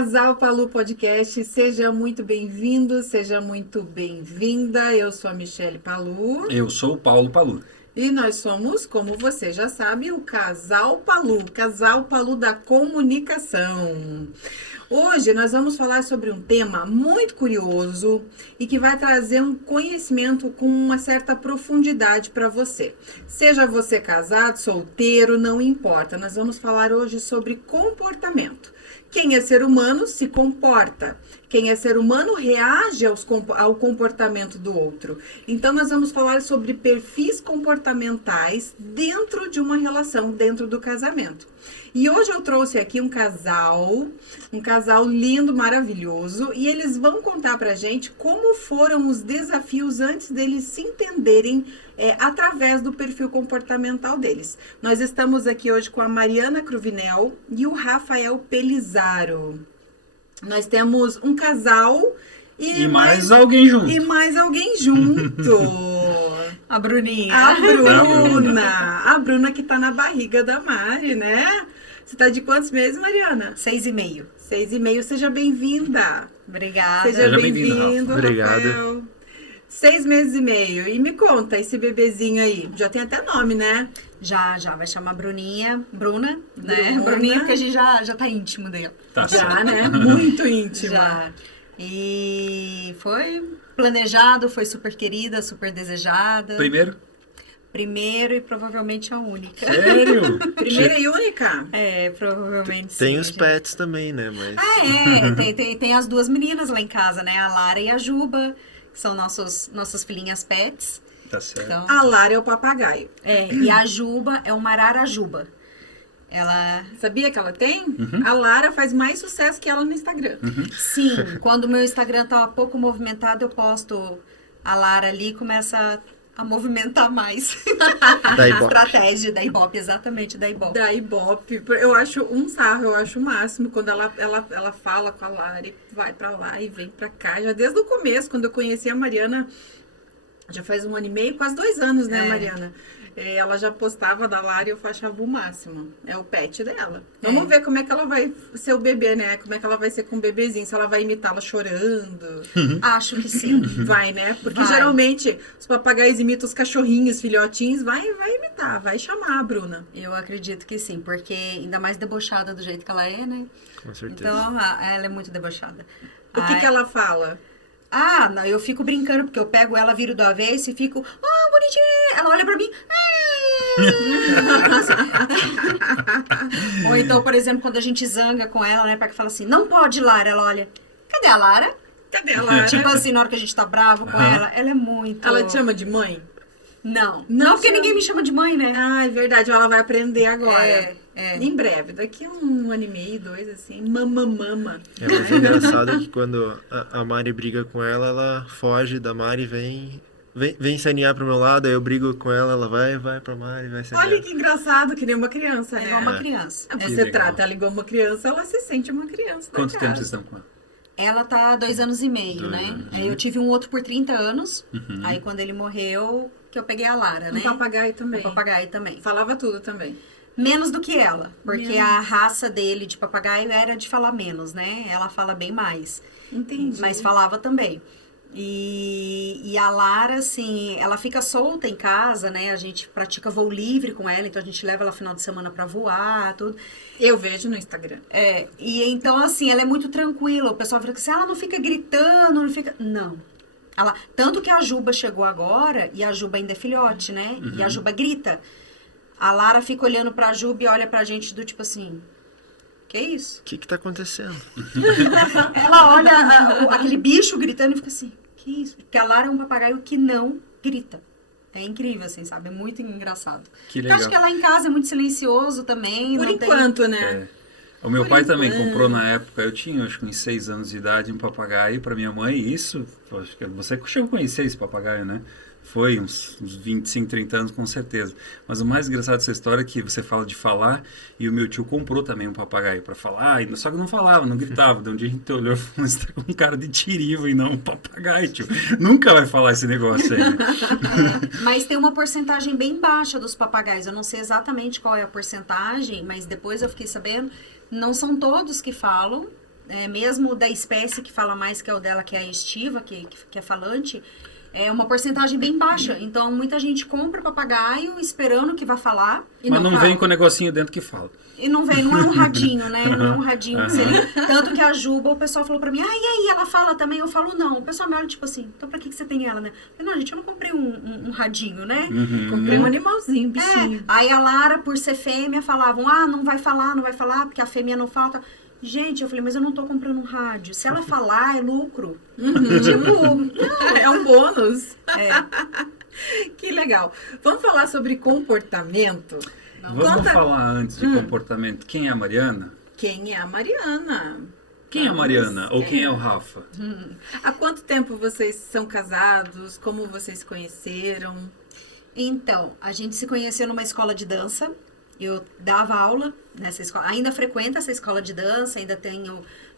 Casal Palu Podcast, seja muito bem-vindo, seja muito bem-vinda. Eu sou a Michele Palu. Eu sou o Paulo Palu. E nós somos, como você já sabe, o Casal Palu da comunicação. Hoje nós vamos falar sobre um tema muito curioso e que vai trazer um conhecimento com uma certa profundidade para você. Seja você casado, solteiro, não importa. Nós vamos falar hoje sobre comportamento. Quem é ser humano se comporta. Quem é ser humano reage ao comportamento do outro. Então, nós vamos falar sobre perfis comportamentais dentro de uma relação, dentro do casamento. E hoje eu trouxe aqui um casal lindo, maravilhoso, e eles vão contar pra gente como foram os desafios antes deles se entenderem através do perfil comportamental deles. Nós estamos aqui hoje com a Mariana Cruvinel e o Rafael Pelizaro. Nós temos um casal e mais alguém junto. E mais alguém junto. A Bruninha. A Bruna que tá na barriga da Mari, né? Você tá de quantos meses, Mariana? 6,5. 6,5. Seja bem-vinda. Obrigada. Seja bem-vindo, Obrigado. Rafael. 6 meses e meio. E me conta, esse bebezinho aí, já tem até nome, né? Já vai chamar Bruna, né? Bruninha, porque a gente já tá íntimo dela. Tá Já, certo. né? Muito íntima. Já. E foi planejado, foi super querida, super desejada. Primeiro e provavelmente a única. Sério? Primeira e única? Provavelmente Tem sim, os gente. pets também, né? Mas... Tem as duas meninas lá em casa, né? A Lara e a Juba, que são nossas filhinhas pets. Tá certo. Então, A Lara é o papagaio. e a Juba é uma ararajuba. Ela... Sabia que ela tem? A Lara faz mais sucesso que ela no Instagram. Sim, quando o meu Instagram tá pouco movimentado, eu posto a Lara ali e começa a movimentar mais. Da A Ibope. estratégia da Ibope, exatamente, da Ibope. Da Ibope. Eu acho um sarro, eu acho o máximo quando ela fala com a Lara e vai pra lá e vem pra cá. Já desde o começo, quando eu conheci a Mariana, já faz 1 ano e meio, quase 2 anos, né, Mariana? Ela já postava da Lara e eu achava o máximo. É o pet dela. Vamos ver como é que ela vai ser o bebê, né? Como é que ela vai ser com o bebezinho. Se ela vai imitá-la chorando. Acho que sim. Vai, né? Porque Vai. geralmente os papagaios imitam os cachorrinhos, filhotinhos. Vai imitar, vai chamar a Bruna. Eu acredito que sim, porque ainda mais debochada do jeito que ela é, né? Com certeza. Então, ela é muito debochada. O que ela fala? Não, eu fico brincando, porque eu pego ela, viro do avesso e fico, bonitinha. Ela olha pra mim, Ou então, por exemplo, quando a gente zanga com ela, né, porque fala assim, não pode, Lara. Ela olha, cadê a Lara? Cadê a Lara? Tipo assim, na hora que a gente tá bravo com ela é muito... Ela te chama de mãe? Não, Não porque chama. ninguém me chama de mãe, né? Ah, é verdade. Ela vai aprender agora. É. Em breve, daqui 1 ano e meio, 2, assim. Mama. É muito engraçado que quando a Mari briga com ela foge da Mari e vem se aninhar pro meu lado, aí eu brigo com ela vai pra Mari, vai se aninhar. Olha que engraçado, que nem uma criança, É né? igual uma criança. Você legal. trata ela igual uma criança, ela se sente uma criança. Quanto tempo vocês casa. estão com ela? Ela tá 2 anos e meio, 2 né? anos. Aí eu tive um outro por 30 anos. Aí quando ele morreu, que eu peguei a Lara, né? Um papagaio também. O papagaio também. Falava tudo também. Menos do que ela, porque Menos. a raça dele de papagaio era de falar menos, né? Ela fala bem mais. Entendi. Mas falava também. E a Lara, assim, ela fica solta em casa, né? A gente pratica voo livre com ela, então a gente leva ela final de semana pra voar, tudo. Eu vejo no Instagram. E então, assim, ela é muito tranquila. O pessoal fica assim, ela não fica gritando, não fica... Não. Tanto que a Juba chegou agora, e a Juba ainda é filhote, né? E a Juba grita. A Lara fica olhando pra Juba e olha pra gente do tipo assim... Que isso? O que tá acontecendo? Ela olha aquele bicho gritando e fica assim... Que isso? Porque a Lara é um papagaio que não grita. É incrível, assim, sabe? É muito engraçado. Que Eu legal. acho que lá em casa é muito silencioso também. Por não enquanto, né? É. O meu pai também comprou na época, eu tinha acho que uns 6 anos de idade, um papagaio pra minha mãe, e isso, acho que você chegou a conhecer esse papagaio, né? Foi uns 25, 30 anos com certeza. Mas o mais engraçado dessa história é que você fala de falar, e o meu tio comprou também um papagaio pra falar, só que não falava, não gritava. De um dia a gente olhou e falou, você tá com um cara de tirivo e não um papagaio, tio. Nunca vai falar esse negócio aí. Né? Mas tem uma porcentagem bem baixa dos papagaios. Eu não sei exatamente qual é a porcentagem, mas depois eu fiquei sabendo, não são todos que falam. mesmo da espécie que fala mais, que é o dela, que é a estiva, que é falante, é uma porcentagem bem baixa. Então, muita gente compra papagaio esperando que vai falar. Mas não vem com o negocinho dentro que fala. E não é um radinho, né? Não é um radinho. Tanto que a Juba, o pessoal falou pra mim, e aí, ela fala também? Eu falo, não. O pessoal me olha, tipo assim, então pra que você tem ela, né? Eu falei, não, gente, eu não comprei um radinho, né? Comprei um animalzinho, bichinho. Aí a Lara, por ser fêmea, falavam, não vai falar, porque a fêmea não falta. Gente, eu falei, mas eu não tô comprando um rádio. Se ela falar, é lucro. Tipo, é um bônus. Que legal. Vamos falar sobre comportamento? Vamos falar antes de comportamento. Quem é a Mariana? Quem é a Mariana? Quem é a Mariana? Ou quem é o Rafa? Há quanto tempo vocês são casados? Como vocês se conheceram? Então, a gente se conheceu numa escola de dança. Eu dava aula nessa escola, ainda frequento essa escola de dança, ainda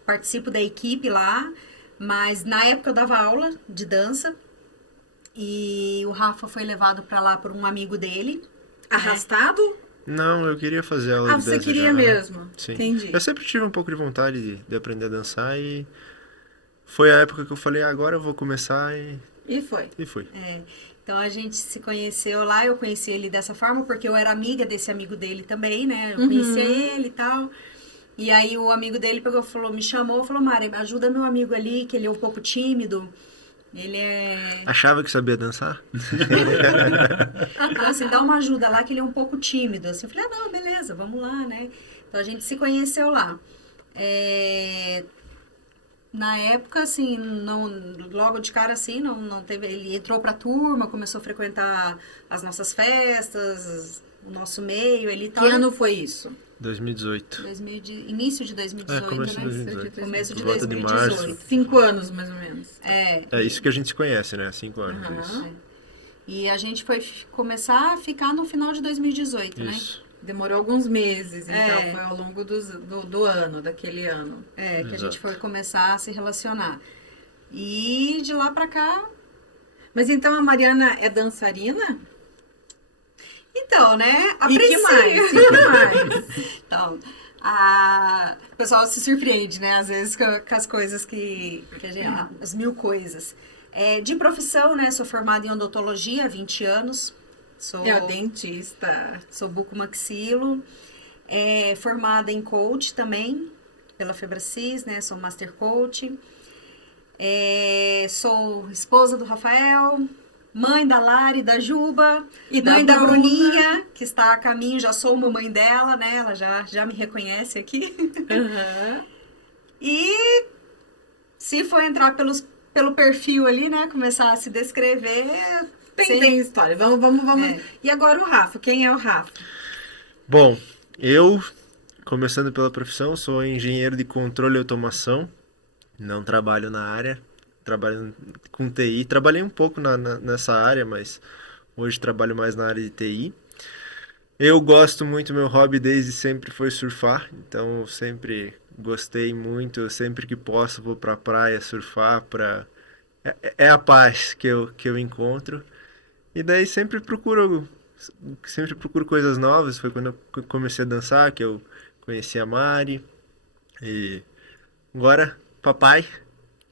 participo da equipe lá, mas na época eu dava aula de dança e o Rafa foi levado para lá por um amigo dele. Arrastado? Não, eu queria fazer aula de dança. Você queria já, mesmo? Né? Sim. Entendi. Eu sempre tive um pouco de vontade de aprender a dançar e foi a época que eu falei, agora eu vou começar E foi. E fui. Então a gente se conheceu lá, eu conheci ele dessa forma, porque eu era amiga desse amigo dele também, né? Eu conhecia ele e tal. E aí o amigo dele me chamou, falou, Mari, ajuda meu amigo ali, que ele é um pouco tímido. Ele é... Achava que sabia dançar? Então, assim, dá uma ajuda lá, que ele é um pouco tímido. Assim, eu falei, não, beleza, vamos lá, né? Então a gente se conheceu lá. Na época, assim, logo de cara, assim, não teve... Ele entrou pra turma, começou a frequentar as nossas festas, o nosso meio, ele tal. Que ano foi isso? 2018. Início de 2018, começo de né? 2018. Começo de Por volta de 2018. março. 5 anos, mais ou menos. É isso que a gente se conhece, né? 5 anos. Isso. E a gente foi começar a ficar no final de 2018, né? Isso. Demorou alguns meses, então foi ao longo do ano, daquele ano. Que Exato. a gente foi começar a se relacionar. E de lá pra cá... Mas então a Mariana é dançarina? Então, né? E que mais? Então, o pessoal se surpreende, né? Às vezes com as coisas que a gente... As mil coisas. De profissão, né? Sou formada em odontologia há 20 anos. É o dentista. Sou bucomaxilo. Formada em coach também, pela Febracis, né? Sou master coach. Sou esposa do Rafael, mãe da Lari, da Juba, e mãe da da Bruna. Bruninha, que está a caminho, já sou mamãe dela, né? Ela já me reconhece aqui. E se for entrar pelo perfil ali, né? Começar a se descrever... Tem história. Vamos. E agora o Rafa. Quem é o Rafa? Bom, eu, começando pela profissão, sou engenheiro de controle e automação. Não trabalho na área, trabalho com TI. Trabalhei um pouco nessa área, mas hoje trabalho mais na área de TI. Eu gosto muito, meu hobby desde sempre foi surfar, então eu sempre gostei muito, sempre que posso vou pra praia surfar, é a paz que eu encontro. E daí sempre procuro coisas novas. Foi quando eu comecei a dançar que eu conheci a Mari. E agora, papai.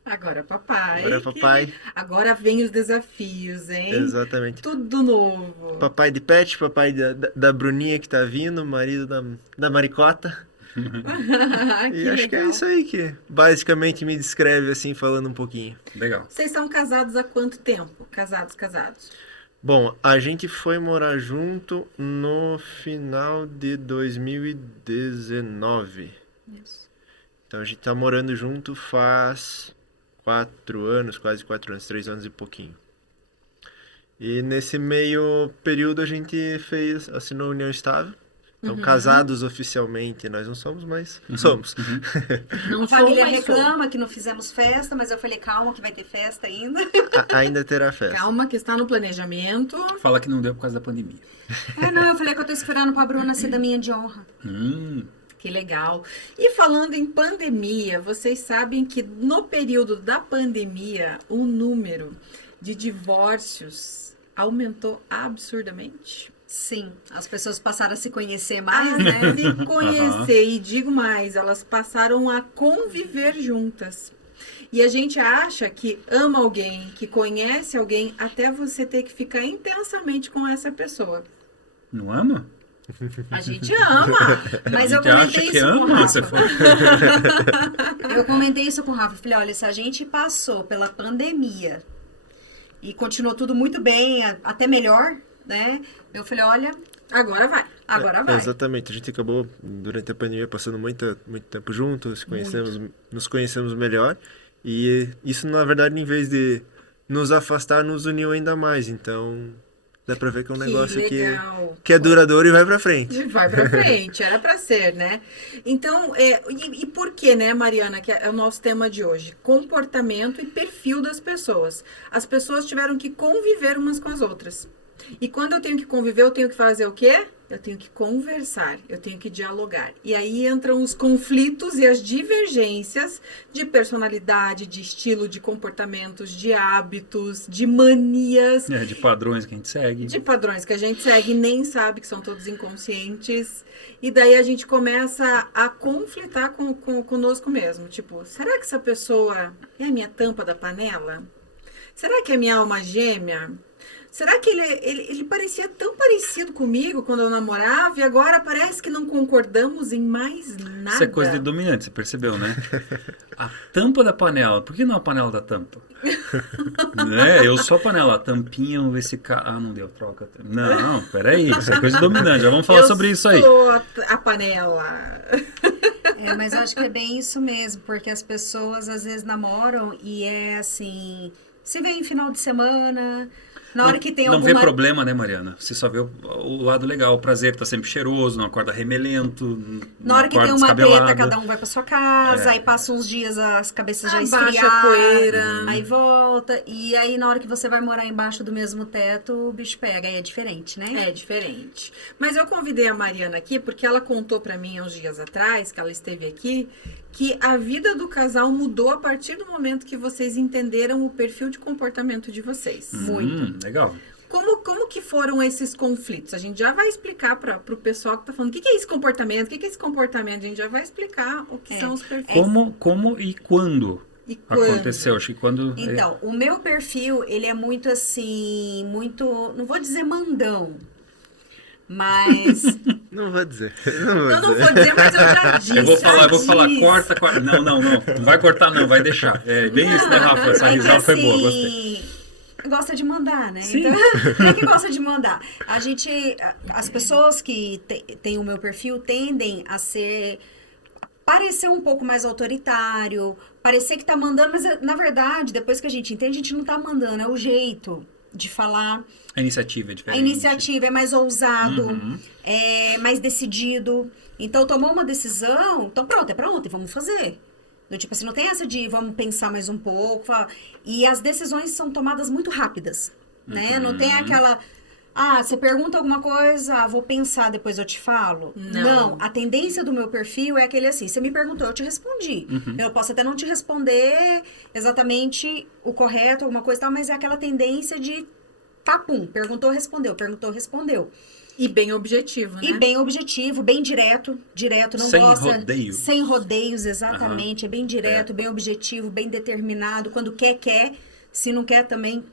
Agora papai. Agora vem os desafios, hein? Exatamente. Tudo novo. Papai de pet, papai da Bruninha que tá vindo, marido da Maricota. E acho que é isso aí que basicamente me descreve assim, falando um pouquinho. Legal. Vocês são casados há quanto tempo? Casados. Bom, a gente foi morar junto no final de 2019. Isso. Então a gente tá morando junto faz 4 anos, quase 4 anos, 3 anos e pouquinho. E nesse meio período a gente assinou união estável. Então, casados oficialmente, nós não somos, mas somos. A família reclama que não fizemos festa, mas eu falei, calma que vai ter festa ainda. Ainda terá festa. Calma que está no planejamento. Fala que não deu por causa da pandemia. Não, eu falei que eu tô esperando pra Bruna ser da minha de honra. Que legal. E falando em pandemia, vocês sabem que no período da pandemia, o número de divórcios aumentou absurdamente? Sim, as pessoas passaram a se conhecer mais, A né? se conhecer. E digo mais, elas passaram a conviver juntas. E a gente acha que ama alguém, que conhece alguém, até você ter que ficar intensamente com essa pessoa. Não ama? A gente ama. Mas A eu gente acha comentei que isso com o ama, você Rafa. falou. Eu comentei isso com o Rafa. Falei, olha, se a gente passou pela pandemia e continuou tudo muito bem, até melhor, né? Eu falei, olha, Agora vai. agora vai. Exatamente, a gente acabou durante a pandemia passando muito tempo juntos, nos conhecemos melhor, e isso na verdade em vez de nos afastar, nos uniu ainda mais, então dá pra ver que é um negócio legal. que é duradouro e vai pra frente. Vai pra frente, era pra ser, né? Então, e por que, né, Mariana, que é o nosso tema de hoje? Comportamento e perfil das pessoas. As pessoas tiveram que conviver umas com as outras. E quando eu tenho que conviver, eu tenho que fazer o quê? Eu tenho que conversar, eu tenho que dialogar. E aí entram os conflitos e as divergências de personalidade, de estilo, de comportamentos, de hábitos, de manias. De padrões que a gente segue. De padrões que a gente segue e nem sabe que são todos inconscientes. E daí a gente começa a conflitar conosco mesmo. Tipo, será que essa pessoa é a minha tampa da panela? Será que é minha alma gêmea? Será que ele parecia tão parecido comigo quando eu namorava e agora parece que não concordamos em mais nada? Isso é coisa de dominante, você percebeu, né? A tampa da panela. Por que não a panela da tampa? Né? Eu sou a panela. A tampinha, vamos ver se... não deu, troca. Não, peraí. Isso é coisa de dominante. Já vamos falar sobre isso aí. Eu sou a panela. Mas eu acho que é bem isso mesmo, porque as pessoas às vezes namoram e é assim, se vê em final de semana... Na hora que tem não alguma... vê problema, né, Mariana? Você só vê o lado legal. O prazer tá sempre cheiroso, não acorda remelento. Na hora que tem uma treta, cada um vai pra sua casa, aí passa uns dias, as cabeças já esfriaram, a poeira. Aí volta, e aí na hora que você vai morar embaixo do mesmo teto, o bicho pega, aí é diferente, né? É diferente. Mas eu convidei a Mariana aqui porque ela contou pra mim há uns dias atrás, que ela esteve aqui, que a vida do casal mudou a partir do momento que vocês entenderam o perfil de comportamento de vocês. Muito. Legal. Como que foram esses conflitos? A gente já vai explicar para o pessoal que está falando o que é esse comportamento, o que é esse comportamento. A gente já vai explicar o que são os perfis. Como e quando aconteceu? Acho que quando... Então, o meu perfil, ele é muito assim, não vou dizer mandão, mas... Não vou dizer. Eu não vou dizer, mas eu já disse. Eu vou falar, corta. Não vai cortar não, vai deixar. É bem isso, né, Rafa? Essa risada foi boa, gostei. Gosta de mandar, né? Sim. Então, é que gosta de mandar. As pessoas que têm o meu perfil tendem a parecer um pouco mais autoritário, parecer que tá mandando, mas na verdade, depois que a gente entende, a gente não tá mandando, é o jeito de falar. A iniciativa é diferente. A iniciativa é mais ousado, é mais decidido. Então, tomou uma decisão, então pronto, é pra ontem, vamos fazer. Tipo assim, não tem essa de vamos pensar mais um pouco. E as decisões são tomadas muito rápidas, né? Não tem aquela... você pergunta alguma coisa, vou pensar, depois eu te falo. Não, a tendência do meu perfil é aquele assim, você me perguntou, eu te respondi. Eu posso até não te responder exatamente o correto, alguma coisa e tal, mas é aquela tendência de papum, perguntou, respondeu. E bem objetivo, né? E bem objetivo, bem direto, não sem gosta... rodeio. Sem rodeios, exatamente. É bem direto, bem objetivo, bem determinado. Quando quer, se não quer também,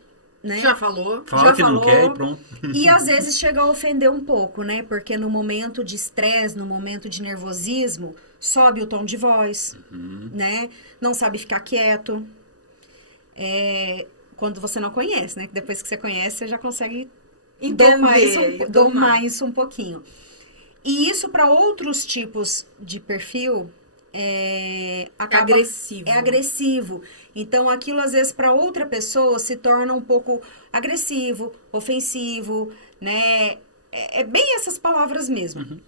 né? Já falou. Fala que não quer e pronto. E às vezes chega a ofender um pouco, né? Porque no momento de estresse, no momento de nervosismo, sobe o tom de voz, né? Não sabe ficar quieto. Quando você não conhece, né? Depois que você conhece, você já consegue... domar isso um pouquinho. E isso para outros tipos de perfil agressivo. É agressivo. Então, aquilo às vezes para outra pessoa se torna um pouco agressivo, ofensivo, né? É bem essas palavras mesmo.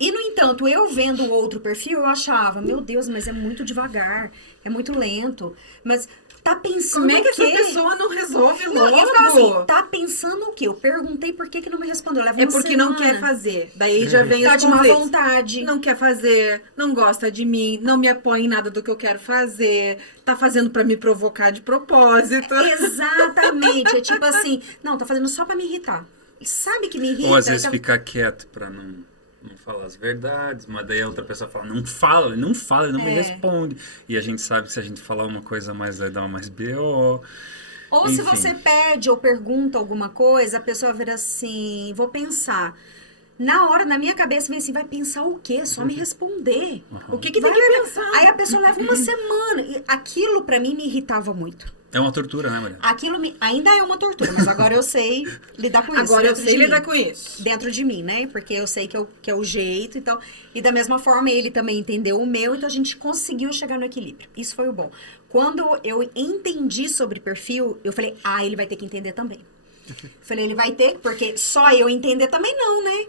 E, no entanto, eu vendo o outro perfil, eu achava, meu Deus, mas é muito devagar, é muito lento. Mas tá pensando como é que o quê? essa pessoa não resolve logo? Não, eu ficava assim, tá pensando o quê? Eu perguntei por que não me respondeu. Leva uma porque semana. não quer fazer. Daí já vem tá os de má conflitos. vontade. Não quer fazer, não gosta de mim, não me apoia em nada do que eu quero fazer, tá fazendo pra me provocar de propósito. Exatamente. É tipo assim, não, tá fazendo só pra me irritar. sabe que me irrita? Ou às vezes ficar quieto pra não falar as verdades, mas daí a outra pessoa fala, não fala, não me responde. E a gente sabe que se a gente falar uma coisa mais, vai dar mais BO. Ou Enfim. se você pede ou pergunta alguma coisa, a pessoa vira assim, vou pensar. Na hora, na minha cabeça, vem assim, vai pensar o quê? Só me responder. O que tem que pensar? Aí a pessoa leva uma semana. E aquilo, pra mim, me irritava muito. É uma tortura, né, Maria? Aquilo ainda é uma tortura, mas agora eu sei lidar com isso. Agora eu dentro sei de lidar mim. com isso. Dentro de mim, né? Porque eu sei que é o jeito e tal. E da mesma forma, ele também entendeu o meu, então a gente conseguiu chegar no equilíbrio. Isso foi o bom. Quando eu entendi sobre perfil, eu falei, ele vai ter que entender também. Falei, ele vai ter, porque só eu entender também não, né?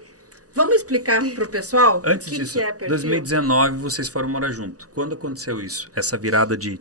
Vamos explicar pro pessoal Antes o que disso, que é perfil? 2019 vocês foram morar junto. Quando aconteceu isso? Essa virada de,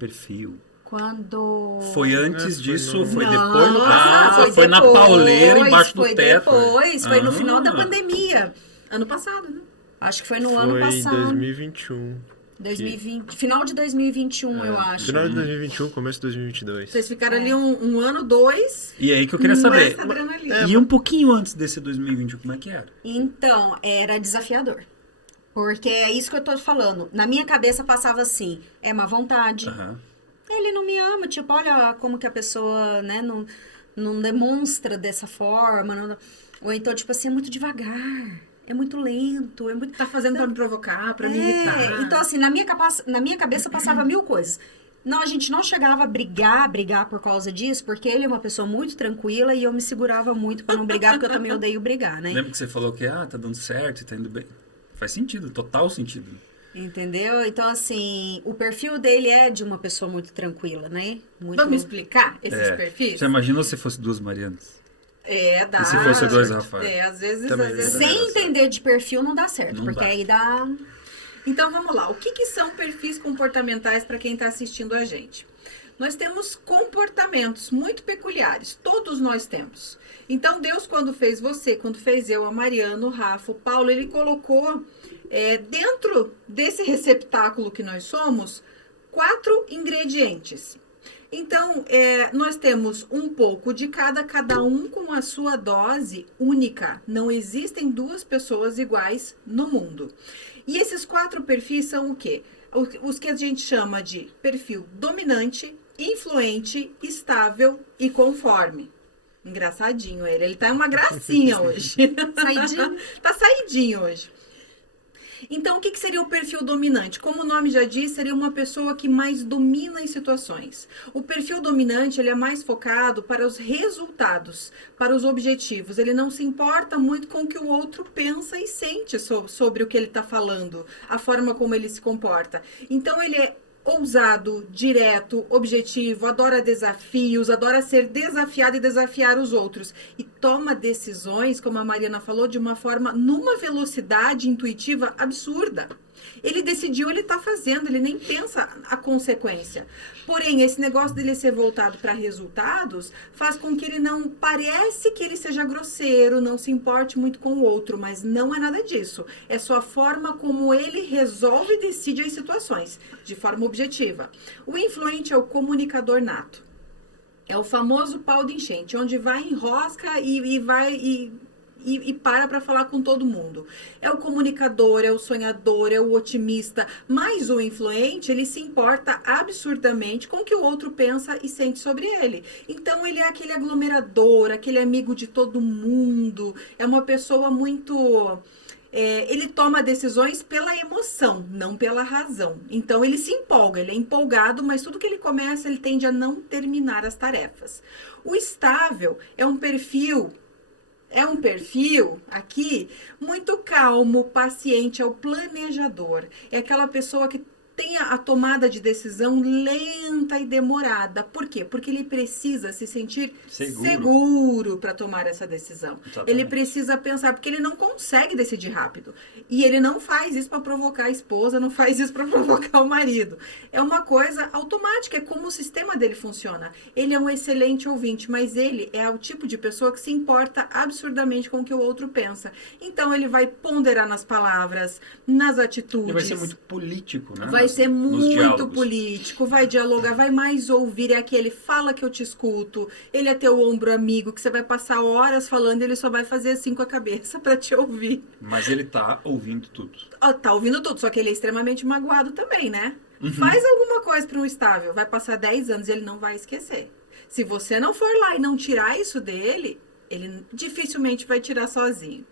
perfil. Quando... Foi antes disso? Foi Não, depois? Foi na depois, pauleira, embaixo do teto? Foi no final da pandemia. Ano passado, né? Acho que foi no ano Foi em passado. 2021. 2020, final de 2021, eu acho. Final de 2021, começo de 2022. Vocês ficaram ali um ano, 2. E aí que eu queria saber. Nessa adrenalina. E um pouquinho antes desse 2021, como é que era? Então, era desafiador. Porque é isso que eu tô falando. Na minha cabeça passava assim, é má vontade. Aham. Ele não me ama, tipo, olha como que a pessoa, né, não demonstra dessa forma. Ou então, tipo assim, é muito devagar, é muito lento, é muito... Tá fazendo pra me provocar, pra me irritar. Então, assim, na minha cabeça passava mil coisas. Não, a gente não chegava a brigar por causa disso, porque ele é uma pessoa muito tranquila e eu me segurava muito pra não brigar, porque eu também odeio brigar, né? Lembra que você falou que, tá dando certo, tá indo bem. Faz sentido, total sentido. Entendeu? Então, assim, o perfil dele é de uma pessoa muito tranquila, né? Muito... Vamos explicar esses perfis? Você imaginou se fosse duas Marianas? Dá. E se fosse dois Rafael? Às vezes... Também. Às vezes Sem entender de perfil não dá certo, Não porque dá. aí dá... Então, vamos lá. O que são perfis comportamentais para quem está assistindo a gente? Nós temos comportamentos muito peculiares. Todos nós temos. Então, Deus, quando fez você, quando fez eu, a Mariana, o Rafa, o Paulo, ele colocou dentro desse receptáculo que nós somos 4 ingredientes. Então, nós temos um pouco de cada um com a sua dose única. Não existem 2 pessoas iguais no mundo. E esses 4 perfis são o quê? Os que a gente chama de perfil dominante, influente, estável e conforme. Engraçadinho ele. Ele tá uma gracinha hoje. Saidinho? Tá saidinho hoje. Então, o que seria o perfil dominante? Como o nome já diz, seria uma pessoa que mais domina as situações. O perfil dominante, ele é mais focado para os resultados, para os objetivos. Ele não se importa muito com o que o outro pensa e sente sobre o que ele está falando, a forma como ele se comporta. Então, ele é ousado, direto, objetivo, adora desafios, adora ser desafiado e desafiar os outros. E toma decisões, como a Mariana falou, de uma forma, numa velocidade intuitiva absurda. Ele decidiu, ele está fazendo, ele nem pensa a consequência. Porém, esse negócio dele ser voltado para resultados faz com que ele não parece que ele seja grosseiro, não se importe muito com o outro, mas não é nada disso. É só a forma como ele resolve e decide as situações, de forma objetiva. O influente é o comunicador nato. É o famoso pau de enchente, onde vai, enrosca e para falar com todo mundo. É o comunicador, é o sonhador, é o otimista, mas o influente, ele se importa absurdamente com o que o outro pensa e sente sobre ele. Então, ele é aquele aglomerador, aquele amigo de todo mundo, é uma pessoa muito... ele toma decisões pela emoção, não pela razão. Então, ele se empolga, ele é empolgado, mas tudo que ele começa, ele tende a não terminar as tarefas. O estável é um perfil aqui muito calmo, paciente, é o planejador. É aquela pessoa que tem a tomada de decisão lenta e demorada. Por quê? Porque ele precisa se sentir seguro para tomar essa decisão. Exatamente. Ele precisa pensar, porque ele não consegue decidir rápido. E ele não faz isso para provocar a esposa, não faz isso para provocar o marido. É uma coisa automática, é como o sistema dele funciona. Ele é um excelente ouvinte, mas ele é o tipo de pessoa que se importa absurdamente com o que o outro pensa. Então, ele vai ponderar nas palavras, nas atitudes. Ele vai ser muito político, né? Vai ser nos muito diálogos. político, vai dialogar, vai mais ouvir, é aquele fala que eu te escuto, ele é teu ombro amigo, que você vai passar horas falando e ele só vai fazer assim com a cabeça pra te ouvir. Mas ele tá ouvindo tudo. Ó, tá ouvindo tudo, só que ele é extremamente magoado também, né? Uhum. Faz alguma coisa para um estável, vai passar 10 anos e ele não vai esquecer. Se você não for lá e não tirar isso dele, ele dificilmente vai tirar sozinho.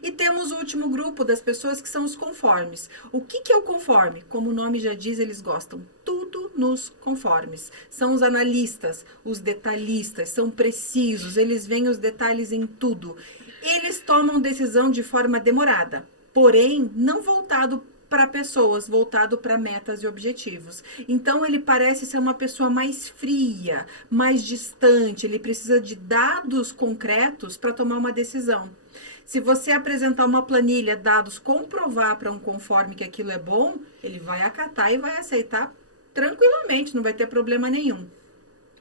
E temos o último grupo das pessoas que são os conformes. O que é o conforme? Como o nome já diz, eles gostam tudo nos conformes. São os analistas, os detalhistas, são precisos, eles veem os detalhes em tudo. Eles tomam decisão de forma demorada, porém não voltado para pessoas, voltado para metas e objetivos. Então ele parece ser uma pessoa mais fria, mais distante, ele precisa de dados concretos para tomar uma decisão. Se você apresentar uma planilha, dados, comprovar para um conforme que aquilo é bom, ele vai acatar e vai aceitar tranquilamente, não vai ter problema nenhum.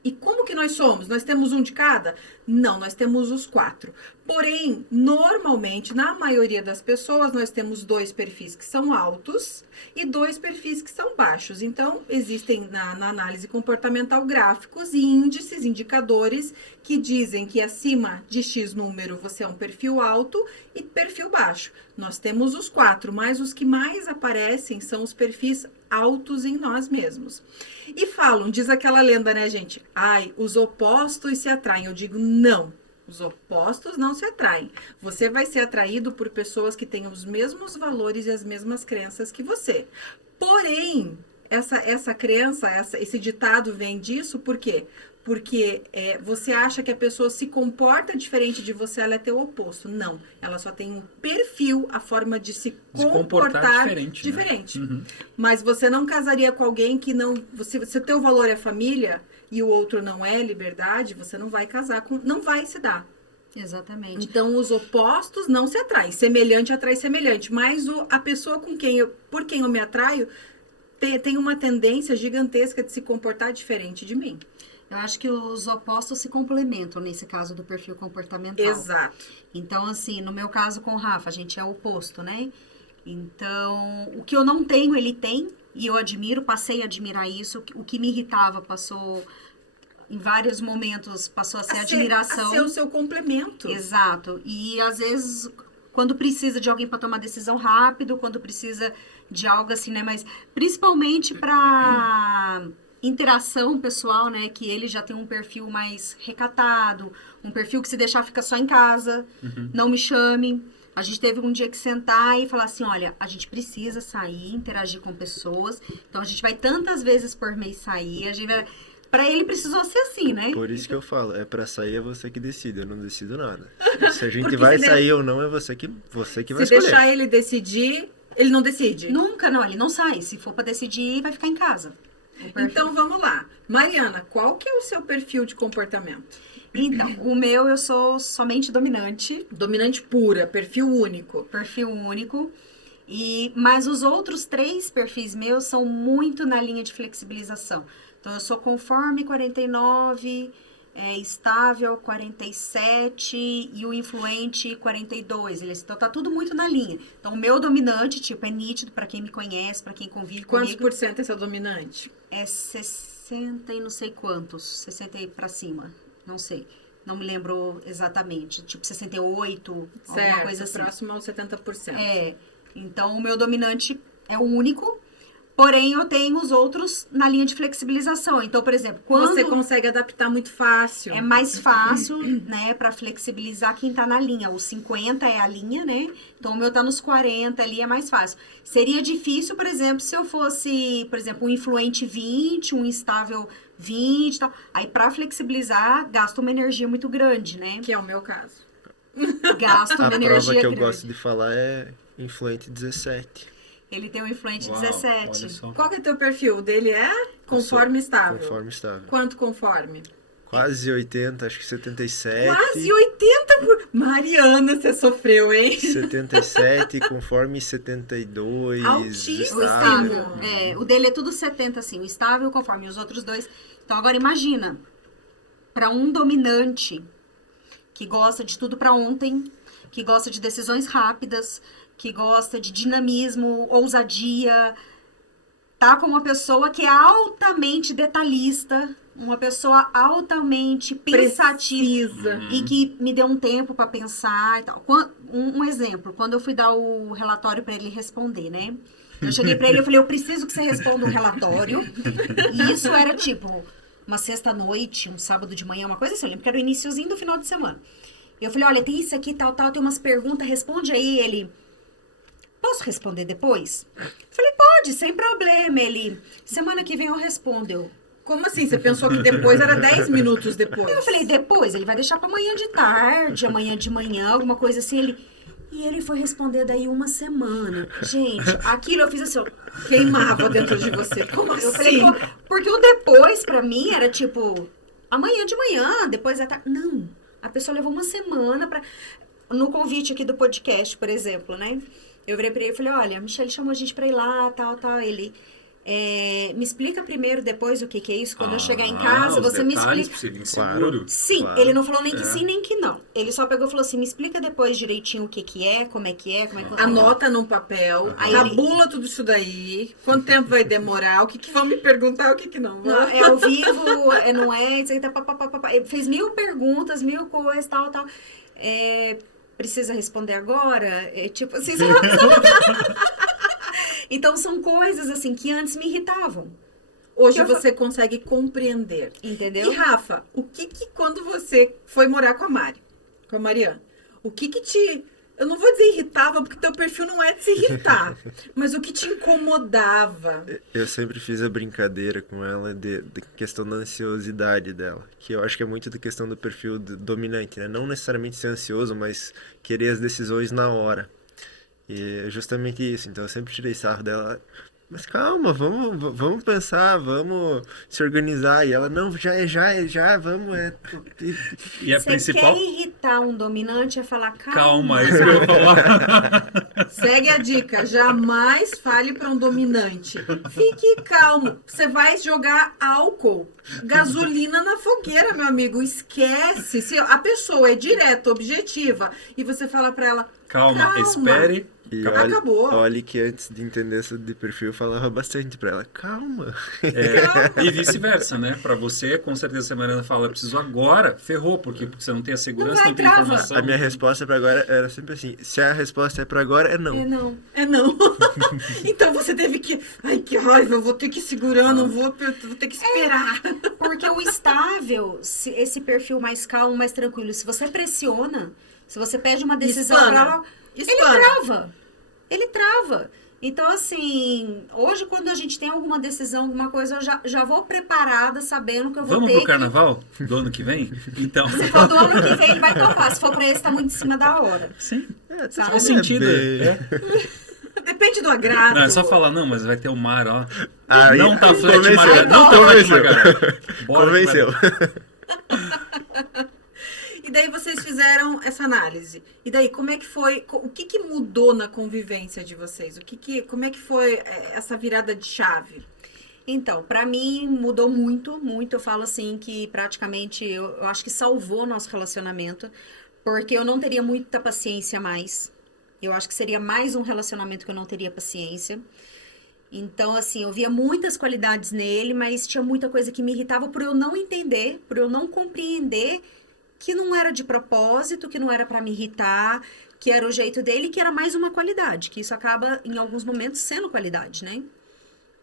E como que nós somos? Nós temos um de cada? Não, nós temos os 4. Porém, normalmente, na maioria das pessoas, nós temos 2 perfis que são altos e 2 perfis que são baixos. Então, existem na análise comportamental gráficos e índices, indicadores que dizem que acima de X número você é um perfil alto e perfil baixo. Nós temos os 4, mas os que mais aparecem são os perfis altos em nós mesmos. E falam, diz aquela lenda, né, gente? Ai, os opostos se atraem. Eu digo, não. Os opostos não se atraem. Você vai ser atraído por pessoas que têm os mesmos valores e as mesmas crenças que você. Porém, essa crença, esse ditado vem disso, por quê? Porque você acha que a pessoa se comporta diferente de você, ela é teu oposto. Não, ela só tem um perfil, a forma de se comportar diferente. Né? Uhum. Mas você não casaria com alguém que não... Se o teu valor é família e o outro não é liberdade, você não vai casar com... Não vai se dar. Exatamente. Então, os opostos não se atraem. Semelhante atrai semelhante. Mas a pessoa por quem eu me atraio tem uma tendência gigantesca de se comportar diferente de mim. Eu acho que os opostos se complementam nesse caso do perfil comportamental. Exato. Então, assim, no meu caso com o Rafa, a gente é o oposto, né? Então, o que eu não tenho, ele tem, e eu admiro, passei a admirar isso. O que me irritava passou, em vários momentos, passou a ser admiração. A ser o seu complemento. Exato. E, às vezes, quando precisa de alguém para tomar decisão rápido, quando precisa de algo assim, né? Mas, principalmente para... interação pessoal, né, que ele já tem um perfil mais recatado, um perfil que se deixar fica só em casa, não me chame. A gente teve um dia que sentar e falar assim, olha, a gente precisa sair, interagir com pessoas, então a gente vai tantas vezes por mês sair, a gente vai... Pra ele precisou ser assim, né? Por isso que eu falo, pra sair é você que decide, eu não decido nada. Se a gente vai sair ou não, é você que vai escolher. Se deixar ele decidir, ele não decide. Nunca, não, ele não sai. Se for pra decidir, vai ficar em casa. Então, vamos lá. Mariana, qual que é o seu perfil de comportamento? Então, o meu, eu sou somente dominante. Dominante pura, perfil único. Perfil único. Mas os outros 3 perfis meus são muito na linha de flexibilização. Então, eu sou conforme 49, estável 47 e o influente 42. Então, tá tudo muito na linha. Então, o meu dominante, tipo, é nítido para quem me conhece, para quem convive Quantos comigo. por cento é seu dominante? É 60 e não sei quantos. 60 e pra cima. Não sei. Não me lembro exatamente. Tipo, 68, certo, alguma coisa assim. Próximo aos 70%. Então, o meu dominante é o único. Porém, eu tenho os outros na linha de flexibilização. Então, por exemplo, quando... Você consegue adaptar muito fácil. É mais fácil, né, para flexibilizar quem tá na linha. O 50 é a linha, né? Então, o meu tá nos 40 ali, é mais fácil. Seria difícil, por exemplo, se eu fosse, por exemplo, um influente 20, um instável 20 e tal. Aí, para flexibilizar, gasta uma energia muito grande, né? Que é o meu caso. Gasta uma energia grande. A prova que eu gosto de falar é influente 17. Ele tem um influente Uau, 17. olha só. Qual que é o teu perfil? O dele é conforme estável. Conforme estável. Quanto conforme? Quase 80, acho que 77. Quase 80 por... Mariana, você sofreu, hein? 77, conforme 72. Altíssimo. O estável. O dele é tudo 70, assim. O estável conforme os outros 2. Então, agora imagina. Para um dominante que gosta de tudo para ontem, que gosta de decisões rápidas, que gosta de dinamismo, ousadia, tá com uma pessoa que é altamente detalhista, uma pessoa altamente pensativa Precisa. e que me deu um tempo para pensar e tal. Um exemplo, quando eu fui dar o relatório para ele responder, né? Eu cheguei para ele e falei, eu preciso que você responda um relatório. E isso era tipo uma sexta-noite, um sábado de manhã, uma coisa assim. Eu lembro que era o iniciozinho do final de semana. Eu falei, olha, tem isso aqui, tal, tem umas perguntas, responde aí. Ele, posso responder depois? Eu falei, pode, sem problema. Ele, semana que vem eu respondo. Eu, Como assim? Você pensou que depois era 10 minutos depois? eu falei, depois, ele vai deixar pra amanhã de tarde, amanhã de manhã, alguma coisa assim. E ele foi responder daí uma semana. Gente, aquilo eu fiz assim, ó, Queimava dentro de você. Como assim? eu falei, pô, porque o depois pra mim era tipo, amanhã de manhã, depois da tarde. Não, a pessoa levou uma semana pra... No convite aqui do podcast, por exemplo, né? Eu virei pra ele e falei, olha, a Michelle chamou a gente pra ir lá, tal. Ele... me explica primeiro, depois o que é isso. Quando eu chegar em casa, os você me detalhes explica. pra você vir Claro. seguro. Sim, Claro. ele não falou nem que sim, nem que não. Ele só pegou e falou assim, me explica depois direitinho o que é, como é que é, como é que... Anota num papel, Aí tabula tudo isso daí, quanto tempo vai demorar, o que vão me perguntar, o que não Não, vai. é ao vivo, não é, isso aí tá, Ele fez 1000 perguntas, 1000 coisas, tal. Precisa responder agora? É tipo assim, sabe? Então, são coisas assim que antes me irritavam. Hoje Eu fa- você consegue compreender. Entendeu? E Rafa, o que quando você foi morar com a Mari, com a Mariana, o que te... Eu não vou dizer irritava, porque teu perfil não é de se irritar, mas o que te incomodava? Eu sempre fiz a brincadeira com ela de questão da ansiosidade dela, que eu acho que é muito da questão do perfil dominante, né? Não necessariamente ser ansioso, mas querer as decisões na hora. E é justamente isso. Então eu sempre tirei sarro dela. Mas calma, vamos pensar, vamos se organizar. E ela, não, já, vamos. E a Você principal... quer irritar um dominante é falar, Calma, isso que eu ia falar. Segue a dica, jamais fale para um dominante. Fique calmo. Você vai jogar álcool, gasolina na fogueira, meu amigo. Esquece. Se a pessoa é direta, objetiva, e você fala para ela, Calma, espere. E Acabou. olhe que antes de entender essa de perfil, eu falava bastante pra ela, calma. E vice-versa, né? Pra você, com certeza, se a Mariana fala, preciso agora, ferrou, porque você não tem a segurança, Não vai, não tem trava. informação. A minha resposta pra agora era sempre assim, se a resposta é pra agora, é não. não. é não. Então você teve que, ai que raiva, eu vou ter que ir segurando, eu vou ter que esperar. Porque o estável, esse perfil mais calmo, mais tranquilo, se você pressiona, se você pede uma decisão Espana. pra ela, Espana. ele trava. Então, assim, hoje quando a gente tem alguma decisão, alguma coisa, eu já vou preparada, sabendo que eu vou Vamos ter pro carnaval do ano que vem? Então. Se for do ano que vem, ele vai topar. Se for pra esse, tá muito em cima da hora. Sim. Sabe? Faz sentido. Depende do agrado. Não, é só falar, não, mas vai ter o mar, ó. Aí, não tá flat, convenceu. Margarida. Não tá flat, Convenceu. Margarida. Bora, Convenceu. E daí vocês fizeram essa análise. E daí, como é que foi? O que mudou na convivência de vocês? Como é que foi essa virada de chave? Então, pra mim mudou muito, muito. Eu falo assim que praticamente eu acho que salvou nosso relacionamento, porque eu não teria muita paciência mais. Eu acho que seria mais um relacionamento que eu não teria paciência. Então, assim, eu via muitas qualidades nele, mas tinha muita coisa que me irritava por eu não entender, por eu não compreender que não era de propósito, que não era pra me irritar, que era o jeito dele, que era mais uma qualidade, que isso acaba em alguns momentos sendo qualidade, né?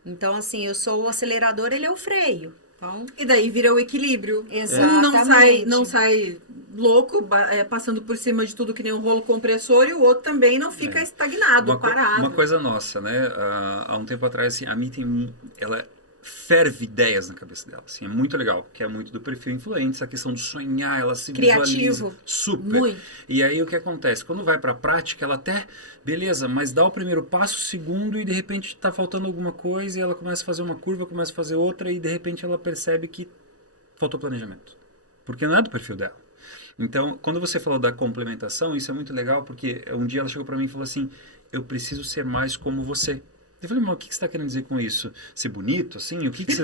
Então, assim, eu sou o acelerador, ele é o freio. Então, E daí vira o equilíbrio. Exatamente. Um não sai louco, passando por cima de tudo que nem um rolo compressor, e o outro também não fica estagnado, parado. Uma coisa nossa, né? Há um tempo atrás, assim, a Mi ela ferve ideias na cabeça dela, assim, é muito legal, que é muito do perfil influente, essa questão de sonhar, ela se Criativo. visualiza super. Muito. E aí o que acontece? Quando vai pra prática, ela até, beleza, mas dá o primeiro passo, o segundo, e de repente tá faltando alguma coisa, e ela começa a fazer uma curva, começa a fazer outra, e de repente ela percebe que faltou planejamento. Porque não é do perfil dela. Então, quando você falou da complementação, isso é muito legal, porque um dia ela chegou pra mim e falou assim, eu preciso ser mais como você. Eu falei, mas o que você está querendo dizer com isso? Ser bonito, assim? O que você...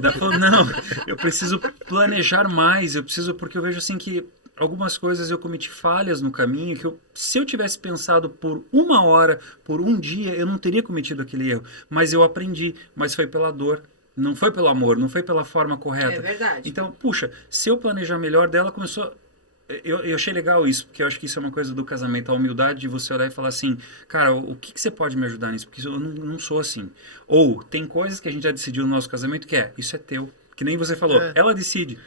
Ela falou, não, eu preciso planejar mais, eu preciso, porque eu vejo assim que algumas coisas eu cometi falhas no caminho que se eu tivesse pensado por 1 hora, por um dia, eu não teria cometido aquele erro. Mas eu aprendi, mas foi pela dor. Não foi pelo amor, não foi pela forma correta. É verdade. Então, puxa, se eu planejar melhor dela, começou... Eu achei legal isso, porque eu acho que isso é uma coisa do casamento, a humildade de você olhar e falar assim, cara, o que você pode me ajudar nisso? Porque eu não sou assim. Ou, tem coisas que a gente já decidiu no nosso casamento que isso é teu. Que nem você falou, ela decide.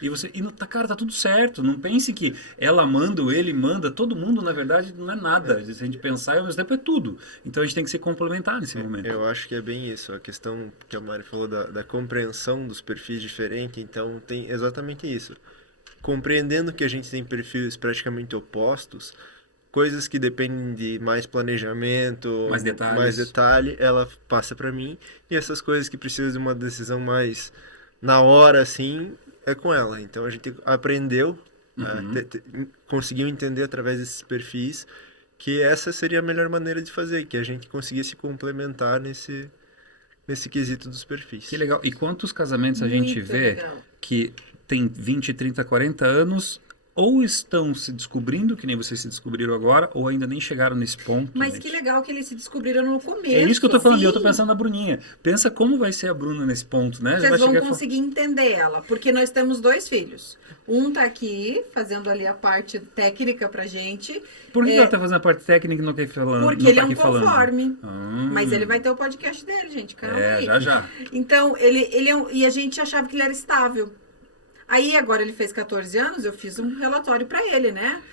Cara, tá tudo certo. Não pense que ela manda ou ele manda. Todo mundo, na verdade, não é nada. Se a gente pensar, ao mesmo tempo é tudo. Então a gente tem que se complementar nesse momento. Eu acho que é bem isso. A questão que a Mari falou da compreensão dos perfis diferentes. Então tem exatamente isso. Compreendendo que a gente tem perfis praticamente opostos, coisas que dependem de mais planejamento, mais detalhe, ela passa para mim. E essas coisas que precisam de uma decisão mais... na hora, assim, é com ela. Então, a gente aprendeu, conseguiu entender através desses perfis que essa seria a melhor maneira de fazer, que a gente conseguia se complementar nesse quesito dos perfis. Que legal. E quantos casamentos a gente vê que tem 20, 30, 40 anos... ou estão se descobrindo, que nem vocês se descobriram agora, ou ainda nem chegaram nesse ponto. Mas que legal que eles se descobriram no começo. É isso que eu tô falando, e eu tô pensando na Bruninha. Pensa como vai ser a Bruna nesse ponto, né? Vocês vão conseguir entender ela, porque nós temos 2 filhos. Um tá aqui, fazendo ali a parte técnica pra gente. Por que ela tá fazendo a parte técnica e não quer falando? Porque ele é um conforme. Mas ele vai ter o podcast dele, gente, calma aí. Já. Então, ele é e a gente achava que ele era estável. Aí, agora ele fez 14 anos, eu fiz um relatório para ele, né?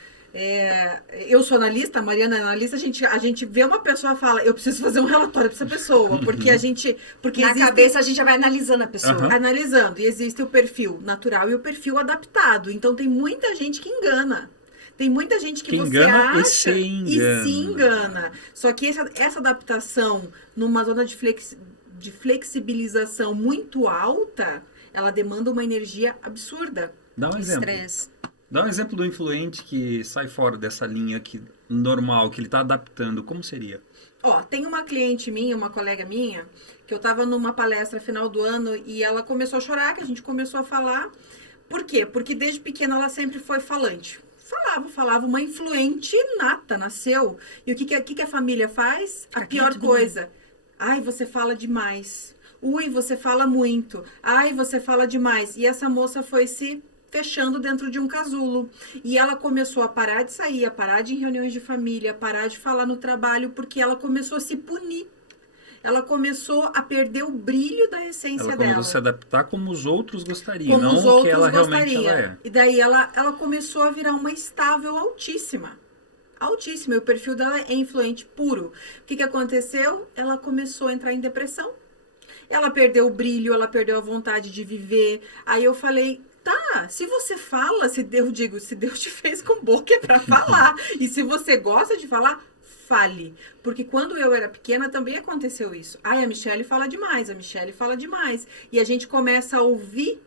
Eu sou analista, a Mariana é analista, a gente vê uma pessoa e fala, eu preciso fazer um relatório para essa pessoa, porque a gente... Porque na cabeça a gente já vai analisando a pessoa. Analisando, e existe o perfil natural e o perfil adaptado. Então, tem muita gente que engana. Tem muita gente que você engana acha e se engana. Só que essa adaptação numa zona de flexibilização muito alta... ela demanda uma energia absurda. Dá um exemplo. Estresse. Dá um exemplo do influente que sai fora dessa linha que, normal, que ele está adaptando. Como seria? Tem uma cliente minha, uma colega minha, que eu estava numa palestra final do ano e ela começou a chorar, que a gente começou a falar. Por quê? Porque desde pequena ela sempre foi falante. Falava, uma influente nata, nasceu. E o que a família faz? A pior coisa. Ai, você fala demais. Ui, você fala muito. Ai, você fala demais. E essa moça foi se fechando dentro de um casulo. E ela começou a parar de sair, a parar de ir em reuniões de família, a parar de falar no trabalho, porque ela começou a se punir. Ela começou a perder o brilho da essência dela. Ela começou a se adaptar como os outros gostariam, não o que ela realmente é. E daí ela começou a virar uma estável altíssima. Altíssima. E o perfil dela é influente puro. O que aconteceu? Ela começou a entrar em depressão. Ela perdeu o brilho, ela perdeu a vontade de viver. Aí eu falei, se você fala, se Deus te fez com boca é pra falar. E se você gosta de falar, fale. Porque quando eu era pequena também aconteceu isso. A Michelle fala demais. E a gente começa a ouvir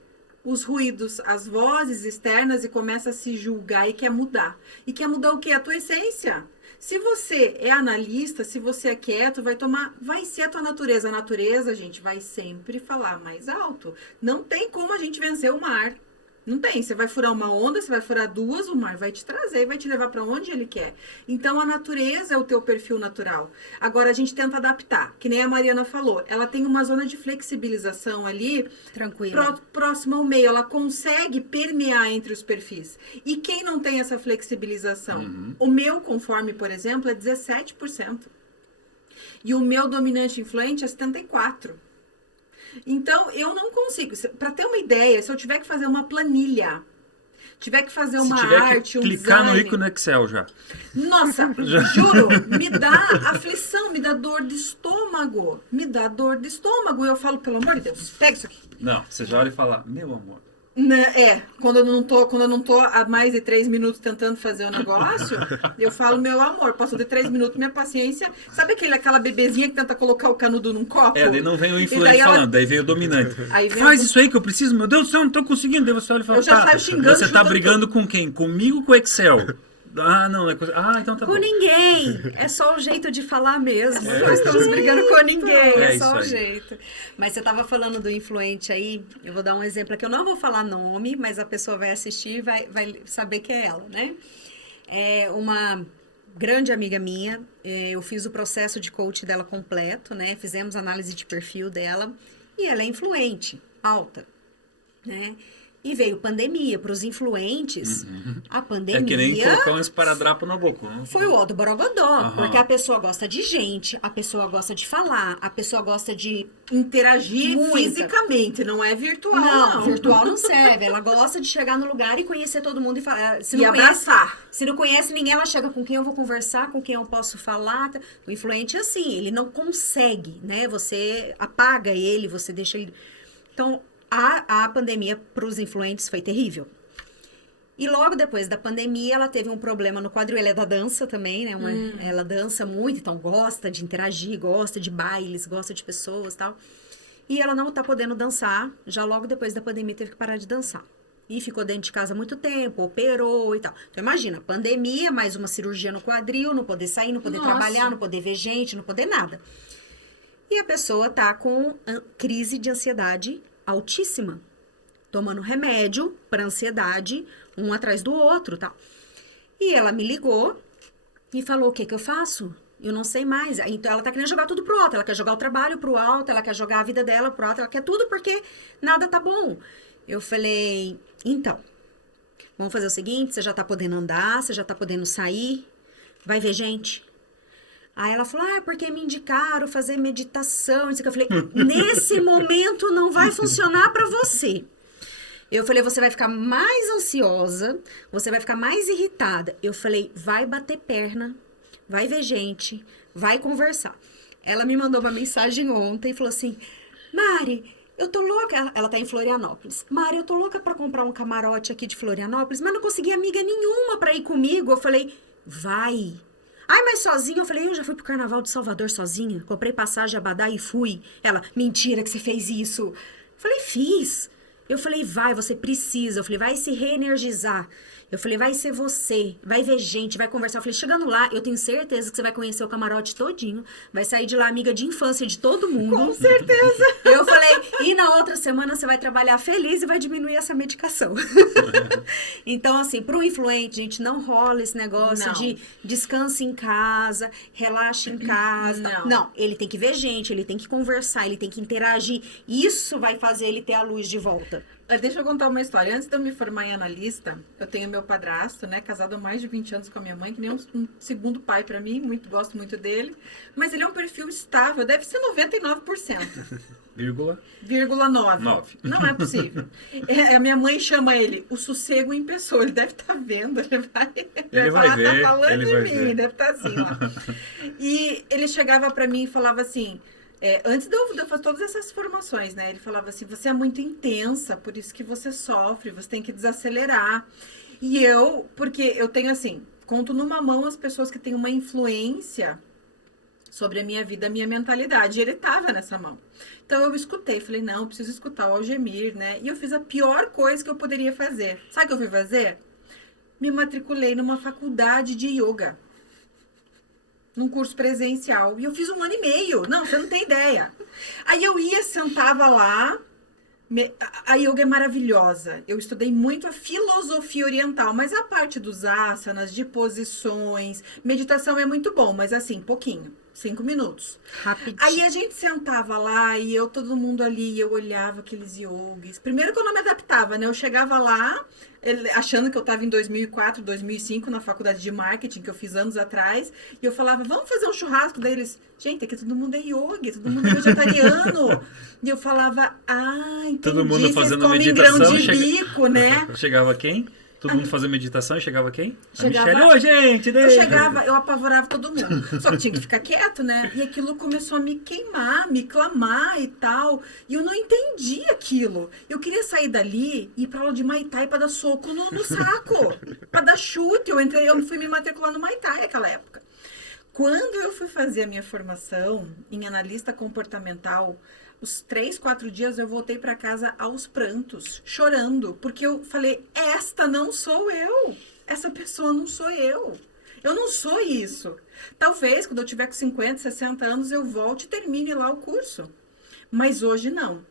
os ruídos, as vozes externas e começa a se julgar e quer mudar. E quer mudar o quê? A tua essência. Se você é analista, se você é quieto, vai ser a tua natureza. A natureza, gente, vai sempre falar mais alto. Não tem como a gente vencer o mar. Não tem. Você vai furar uma onda, você vai furar 2, o mar vai te trazer e vai te levar para onde ele quer. Então, a natureza é o teu perfil natural. Agora, a gente tenta adaptar. Que nem a Mariana falou. Ela tem uma zona de flexibilização ali. Tranquila. Próxima ao meio. Ela consegue permear entre os perfis. E quem não tem essa flexibilização? O meu conforme, por exemplo, é 17%. E o meu dominante influente é 74%. Então, eu não consigo. Para ter uma ideia, se eu tiver que fazer uma planilha, tiver que fazer uma arte, um design... clicar no ícone Excel já. Nossa, juro, me dá aflição, me dá dor de estômago. E eu falo, pelo amor de Deus, pega isso aqui. Não, você já olha e fala, meu amor. Quando eu não tô há mais de 3 minutos tentando fazer o negócio, eu falo, meu amor, passou de 3 minutos, minha paciência. Sabe aquela bebezinha que tenta colocar o canudo num copo? Daí não vem o influente falando, daí vem o dominante. Faz isso aí que eu preciso, meu Deus do céu, não tô conseguindo. Daí você olha e fala, eu já saio xingando. Você tá brigando com quem? Comigo ou com o Excel? Ah, não, é coisa... Ah, então tá Com bom. ninguém. É só o jeito de falar mesmo. Não estamos brigando com ninguém. É isso só o aí. jeito. Mas você estava falando do influente aí. Eu vou dar um exemplo aqui. Eu não vou falar nome, mas a pessoa vai assistir e vai saber que é ela, né? É uma grande amiga minha. Eu fiz o processo de coach dela completo, né? Fizemos análise de perfil dela. E ela é influente, alta, né? E veio pandemia para os influentes. A pandemia... É que nem colocar um esparadrapo na boca. Né? Foi o Aldo Borogodó, Aham. porque a pessoa gosta de gente, a pessoa gosta de falar, a pessoa gosta de... Interagir Muita. fisicamente, não é virtual, Não, virtual não serve. Ela gosta de chegar no lugar e conhecer todo mundo e falar. Se E não conhece, abraçar. se não conhece ninguém, ela chega com quem eu vou conversar, com quem eu posso falar. O influente é assim, ele não consegue, né? Você apaga ele, você deixa ele... Então, a pandemia para os influentes foi terrível. E logo depois da pandemia, ela teve um problema no quadril. Ela é da dança também, né? Ela dança muito, então gosta de interagir, gosta de bailes, gosta de pessoas e tal. E ela não tá podendo dançar. Já logo depois da pandemia, teve que parar de dançar. E ficou dentro de casa muito tempo, operou e tal. Então, imagina, pandemia, mais uma cirurgia no quadril, não poder sair, não poder Nossa. trabalhar, não poder ver gente, não poder nada. E a pessoa tá com crise de ansiedade altíssima, tomando remédio para ansiedade, um atrás do outro, tal. E ela me ligou e falou: o que eu faço? Eu não sei mais. Então ela tá querendo jogar tudo pro alto, ela quer jogar o trabalho pro alto, ela quer jogar a vida dela pro alto, ela quer tudo porque nada tá bom. Eu falei: então, vamos fazer o seguinte, você já tá podendo andar, você já tá podendo sair, vai ver gente. Aí ela falou: porque me indicaram fazer meditação. Eu falei: nesse momento não vai funcionar para você. Eu falei: você vai ficar mais ansiosa, você vai ficar mais irritada. Eu falei: vai bater perna, vai ver gente, vai conversar. Ela me mandou uma mensagem ontem e falou assim: Mari, eu tô louca. Ela tá em Florianópolis. Mari, eu tô louca para comprar um camarote aqui de Florianópolis, mas não consegui amiga nenhuma para ir comigo. Eu falei: vai. Ai, mas sozinha? Eu falei: eu já fui pro Carnaval de Salvador sozinha. Comprei passagem a Abadá e fui. Ela: mentira que você fez isso. Eu falei: fiz. Eu falei: vai, você precisa. Eu falei: vai se reenergizar. Eu falei: vai ser você, vai ver gente, vai conversar. Eu falei: chegando lá, eu tenho certeza que você vai conhecer o camarote todinho. Vai sair de lá amiga de infância de todo mundo. Com certeza. Eu falei: e na outra semana você vai trabalhar feliz e vai diminuir essa medicação. Então, assim, pro influente, gente, não rola esse negócio Não. de descanse em casa, relaxe em casa. Não. Não, ele tem que ver gente, ele tem que conversar, ele tem que interagir. Isso vai fazer ele ter a luz de volta. Deixa eu contar uma história. Antes de eu me formar em analista, eu tenho meu padrasto, né? Casado há mais de 20 anos com a minha mãe, que nem um segundo pai pra mim, gosto muito dele. Mas ele é um perfil estável, deve ser 99%. Vírgula 9. 9. Não é possível. A minha mãe chama ele o sossego em pessoa. Ele deve estar vendo, Ele vai falar, ver, tá falando ele de vai mim, ver. deve estar assim lá. E ele chegava pra mim e falava assim, antes de eu fazer todas essas formações, né? Ele falava assim: você é muito intensa, por isso que você sofre, você tem que desacelerar. E porque eu tenho assim, conto numa mão as pessoas que têm uma influência sobre a minha vida, a minha mentalidade. E ele tava nessa mão. Então eu escutei, falei: não, preciso escutar o Algemir, né? E eu fiz a pior coisa que eu poderia fazer. Sabe o que eu fui fazer? Me matriculei numa faculdade de yoga. Num curso presencial. E eu fiz 1 ano e meio. Não, você não tem ideia. Aí eu sentava lá. A yoga é maravilhosa. Eu estudei muito a filosofia oriental, mas a parte dos asanas, de posições, meditação é muito bom, mas assim, pouquinho. 5 minutos. Rapidinho. Aí a gente sentava lá e todo mundo ali, eu olhava aqueles yogis. Primeiro que eu não me adaptava, né? Eu chegava lá, achando que eu estava em 2004, 2005, na faculdade de marketing, que eu fiz anos atrás, e eu falava: vamos fazer um churrasco? Daí eles: gente, aqui todo mundo é yogi, todo mundo é vegetariano. E eu falava: entendi, Todo mundo vocês fazendo comem meditação, grão de bico, né? Chegava quem? Todo mundo fazendo meditação e chegava quem? Chegava- A Michelle. Ô, gente! Eu chegava, eu apavorava todo mundo. Só que tinha que ficar quieto, né? E aquilo começou a me queimar, me clamar e tal. E eu não entendi aquilo. Eu queria sair dali e ir pra aula de Muay Thai pra dar soco no saco. Pra dar chute. Eu fui me matricular no Muay Thai naquela época. Quando eu fui fazer a minha formação em analista comportamental, Os 3, 4 dias eu voltei para casa aos prantos, chorando, porque eu falei, esta não sou eu. Essa pessoa não sou eu. Eu não sou isso. Talvez, quando eu tiver com 50, 60 anos, eu volte e termine lá o curso. Mas hoje não.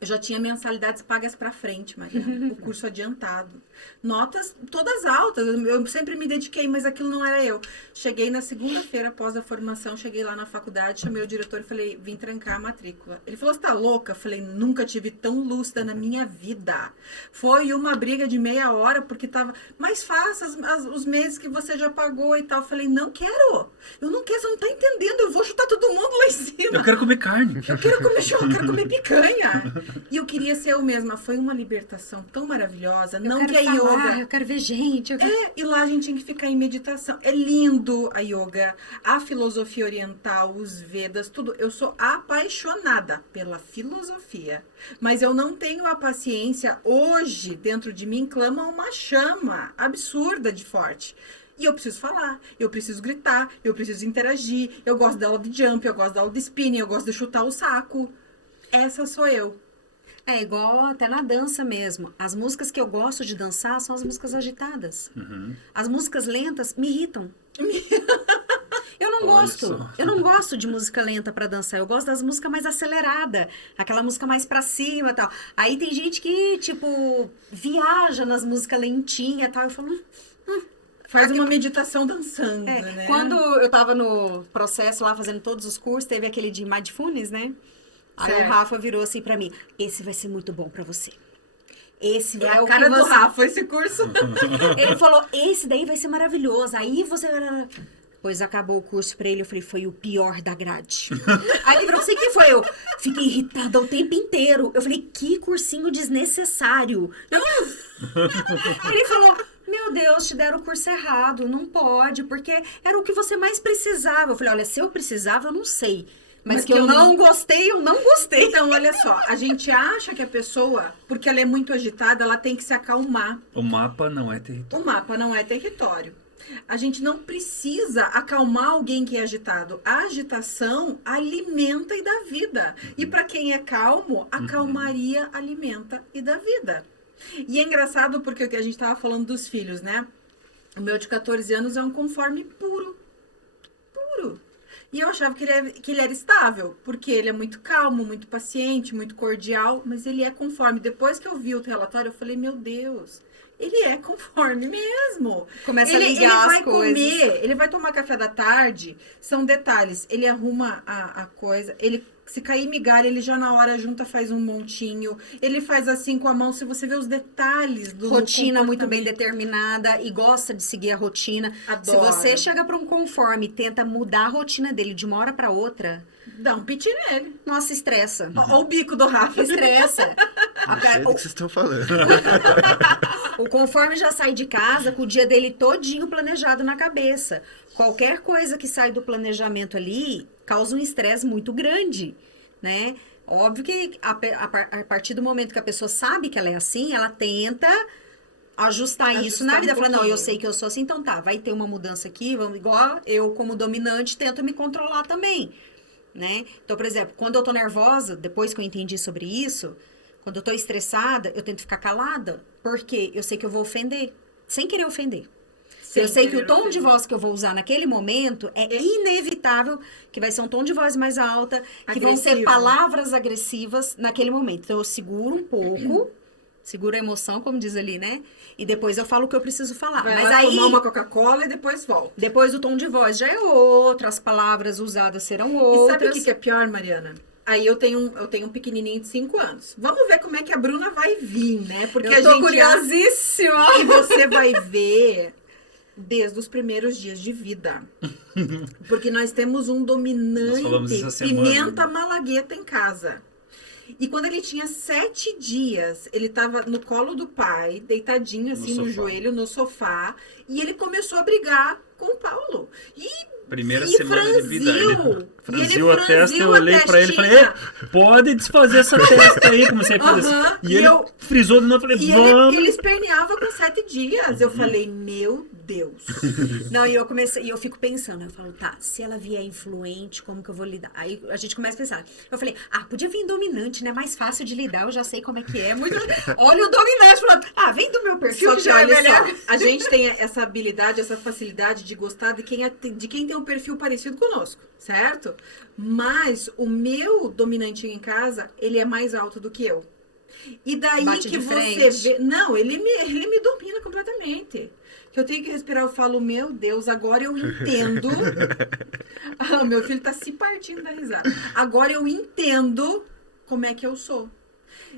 Eu já tinha mensalidades pagas para frente, Mariana. O curso adiantado. Notas todas altas. Eu sempre me dediquei, mas aquilo não era eu. Cheguei na segunda-feira após a formação, cheguei lá na faculdade, chamei o diretor e falei, vim trancar a matrícula. Ele falou, você tá louca? Eu falei, nunca tive tão lúcida na minha vida. Foi uma briga de meia hora, porque tava, mas faça os meses que você já pagou e tal. Eu falei, não quero. Eu não quero, você não tá entendendo. Eu vou chutar todo mundo lá em cima. Eu quero comer carne. Eu quero comer churrasco, eu quero comer picanha. E eu queria ser eu mesma. Foi uma libertação tão maravilhosa. Não que a yoga... eu quero ver gente. E lá a gente tinha que ficar em meditação. É lindo a yoga, a filosofia oriental, os Vedas, tudo. Eu sou apaixonada pela filosofia. Mas eu não tenho a paciência. Hoje, dentro de mim, clama uma chama absurda de forte. E eu preciso falar, eu preciso gritar, eu preciso interagir. Eu gosto da aula de jump, eu gosto da aula de spinning, eu gosto de chutar o saco. Essa sou eu. É igual até na dança mesmo. As músicas que eu gosto de dançar são as músicas agitadas. As músicas lentas me irritam. Eu não Olha gosto. só. Eu não gosto de música lenta pra dançar. Eu gosto das músicas mais aceleradas. Aquela música mais pra cima e tal. Aí tem gente que, tipo, viaja nas músicas lentinhas e tal. Eu falo... Faz uma meditação dançando, né? Quando eu tava no processo lá, fazendo todos os cursos, teve aquele de Mindfulness, né? Aí Certo. o Rafa virou assim pra mim, esse vai ser muito bom pra você. Esse É o a cara que do você... Rafa, esse curso. Ele falou, esse daí vai ser maravilhoso. Aí você... Pois acabou o curso pra ele, eu falei, foi o pior da grade. Aí ele falou, você que foi? Eu fiquei irritada o tempo inteiro. Eu falei, que cursinho desnecessário. Ele falou, meu Deus, te deram o curso errado, não pode, porque era o que você mais precisava. Eu falei, olha, se eu precisava, eu não sei. Mas que eu não gostei, eu não gostei. Então, olha só, a gente acha que a pessoa, porque ela é muito agitada, ela tem que se acalmar. O mapa não é território. O mapa não é território. A gente não precisa acalmar alguém que é agitado. A agitação alimenta e dá vida. E para quem é calmo, a calmaria alimenta e dá vida. E é engraçado porque a gente estava falando dos filhos, né? O meu de 14 anos é um conforme puro. Puro. E eu achava que ele era estável, porque ele é muito calmo, muito paciente, muito cordial, mas ele é conforme. Depois que eu vi o relatório, eu falei, meu Deus, ele é conforme mesmo. Começa ele, a ligar ele vai as coisas. comer, ele vai tomar café da tarde, são detalhes. Ele arruma a coisa, ele... Se cair migalha, ele já na hora junta, faz um montinho. Ele faz assim com a mão, se você vê os detalhes do Rotina muito bem comportamento. determinada e gosta de seguir a rotina. Adoro. Se você chega para um conforme e tenta mudar a rotina dele de uma hora para outra, Dá um piti nele. nossa, estressa. Olha o bico do Rafa. Estressa. Não sei do que vocês estão falando. O conforme já sai de casa com o dia dele todinho planejado na cabeça. Qualquer coisa que sai do planejamento ali causa um estresse muito grande, né? Óbvio que a partir do momento que a pessoa sabe que ela é assim, ela tenta ajustar isso na vida. um Falando, não, pouquinho. eu sei que eu sou assim, então tá, vai ter uma mudança aqui, vamos igual eu como dominante tento me controlar também, né? Então, por exemplo, quando eu tô nervosa, depois que eu entendi sobre isso, quando eu tô estressada, eu tento ficar calada, porque eu sei que eu vou ofender, sem querer ofender. Sem Eu sei que querer o tom de ofender. voz que eu vou usar naquele momento é inevitável que vai ser um tom de voz mais alta, que vão ser Agressivo. palavras agressivas naquele momento. Então, eu seguro um pouco, seguro a emoção, como diz ali, né? E depois eu falo o que eu preciso falar. Vai Mas lá aí, tomar uma Coca-Cola e depois volta. depois o tom de voz já é outro, as palavras usadas serão E outras. sabe o que é pior, Mariana? Aí eu tenho um pequenininho de 5 anos. Vamos ver como é que a Bruna vai vir, né? Porque Eu a tô gente curiosíssima! E você vai ver desde os primeiros dias de vida. Porque nós temos um Nós falamos dominante essa semana, pimenta né? malagueta em casa. E quando ele tinha 7 dias, ele tava no colo do pai, deitadinho assim no sofá. joelho, no sofá. E ele começou a brigar com o Paulo. Primeira e semana de vida. Ele franziu a testa, franziu eu olhei pra ele e falei, pode desfazer essa testa aí. Comecei a fazer assim. E ele frisou de novo, eu falei, E vamos. ele esperneava com 7 dias. Eu falei, meu Deus. Não, e eu fico pensando, eu falo, tá, se ela vier influente, como que eu vou lidar? Aí a gente começa a pensar. Eu falei, podia vir dominante, né? Mais fácil de lidar, eu já sei como é que é. Muito... Olha o dominante falando, vem do meu perfil, Só que que já é olha melhor. só, a gente tem essa habilidade, essa facilidade de gostar de quem tem um perfil parecido conosco, certo? Mas o meu dominantinho em casa, ele é mais alto do que eu. E daí Bate que de você frente. vê... Não, ele me domina completamente. Que eu tenho que respirar, eu falo, meu Deus, agora eu entendo. Meu filho tá se partindo da risada. Agora eu entendo como é que eu sou.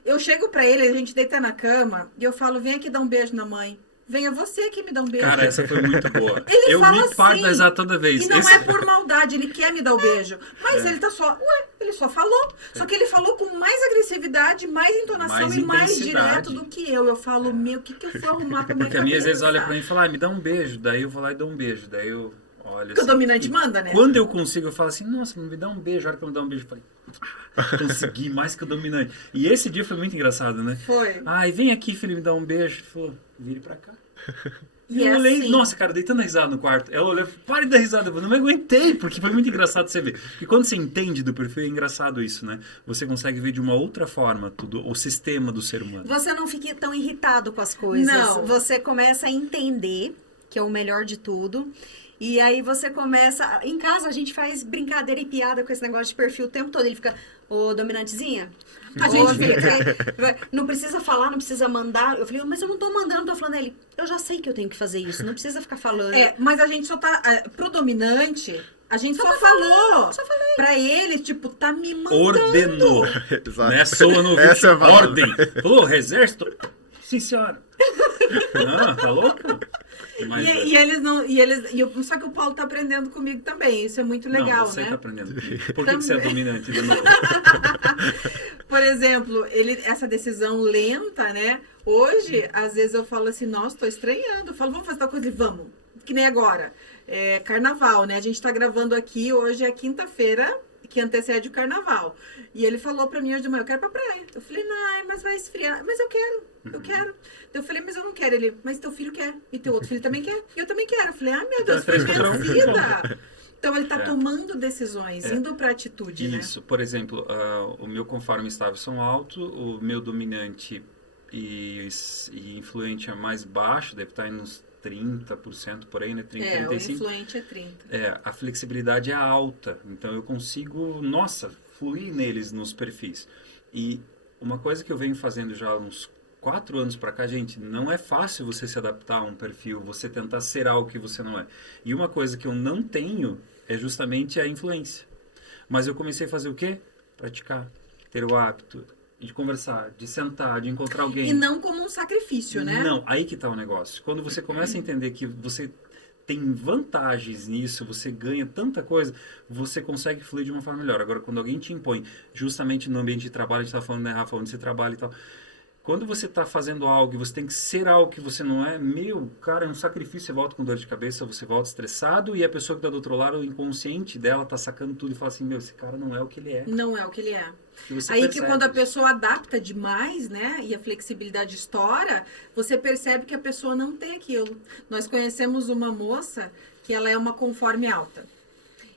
Eu chego pra ele, a gente deita na cama, e eu falo, vem aqui dar um beijo na mãe. Venha você aqui me dar um beijo. Cara, essa foi muito boa. Ele eu fala me parto assim, da risada toda vez. E não é por maldade, ele quer me dar o beijo. Mas ele tá só... ele só falou. Só que ele falou com mais agressividade, mais entonação Mais e mais intensidade. direto do que eu. Eu falo, meu, o que eu fui arrumar pra minha Porque a minha às vezes cabeça? olha pra mim e fala, me dá um beijo. Daí eu vou lá e dou um beijo. Daí eu olho Porque o assim. dominante manda, né? Quando eu consigo, eu falo assim, nossa, não me dá um beijo. A hora que eu me dá um beijo, eu falei, consegui mais que o dominante. E esse dia foi muito engraçado, né? Foi. E vem aqui, filho, me dá um beijo. Ele falou, vire pra cá. E eu é olhei, assim. nossa, cara, deitando a risada no quarto. Ela olhou, pare da risada. Eu não me aguentei, porque foi muito engraçado você ver. E quando você entende do perfil, é engraçado isso, né? Você consegue ver de uma outra forma tudo, o sistema do ser humano. Você não fica tão irritado com as coisas. Não. Você começa a entender, que é o melhor de tudo. E aí você começa... Em casa a gente faz brincadeira e piada com esse negócio de perfil o tempo todo. Ele fica, ô dominantezinha, a gente fica... Não precisa falar, não precisa mandar. Eu falei, mas eu não tô mandando, tô falando. Ele, eu já sei que eu tenho que fazer isso, não precisa ficar falando. Mas a gente só tá... Pro dominante, a gente só falou. Só falei. Pra ele, tipo, tá me mandando. Ordenou. Exato. Né? Soa no Essa é a vídeo, palavra. ordem. Falou, exército? Sim, senhora. Tá louco? Mas, Só que o Paulo tá aprendendo comigo também. Isso é muito legal, não, você né? tá aprendendo comigo. Por que você é dominante de novo? Por exemplo, essa decisão lenta, né? Hoje, às vezes eu falo assim, nossa, tô estranhando. Eu falo, vamos fazer tal coisa e vamos. Que nem agora. Carnaval, né? A gente tá gravando aqui, hoje é quinta-feira, que antecede o carnaval. E ele falou pra mim hoje de manhã, eu quero ir pra praia. Eu falei, não, mas vai esfriar. Mas eu quero. Eu falei, mas eu não quero. Ele, mas teu filho quer. E teu outro filho também quer. E eu também quero. Eu falei, meu Deus, fui vencida. Então ele tá tomando decisões, indo pra atitude, né? Isso, por exemplo, o meu conforme estável são alto, o meu dominante e influente é mais baixo, deve estar nos 30% por aí, né? 30, o 35%. influente é 30. A flexibilidade é alta, então eu consigo, fluir neles nos perfis. E uma coisa que eu venho fazendo já há uns 4 anos pra cá, gente, não é fácil você se adaptar a um perfil, você tentar ser algo que você não é. E uma coisa que eu não tenho é justamente a influência. Mas eu comecei a fazer o quê? Praticar, ter o hábito de conversar, de sentar, de encontrar alguém. E não como um sacrifício, né? Não, aí que tá o negócio. Quando você começa a entender que você tem vantagens nisso, você ganha tanta coisa, você consegue fluir de uma forma melhor. Agora, quando alguém te impõe, justamente no ambiente de trabalho, a gente tá falando, né, Rafa, onde você trabalha e tal... Quando você está fazendo algo e você tem que ser algo que você não é, cara, é um sacrifício, você volta com dor de cabeça, você volta estressado e a pessoa que está do outro lado, o inconsciente dela está sacando tudo e fala assim, esse cara não é o que ele é. Não é o que ele é. E você Aí que percebe quando a isso. pessoa adapta demais, né, e a flexibilidade estoura, você percebe que a pessoa não tem aquilo. Nós conhecemos uma moça que ela é uma conforme alta.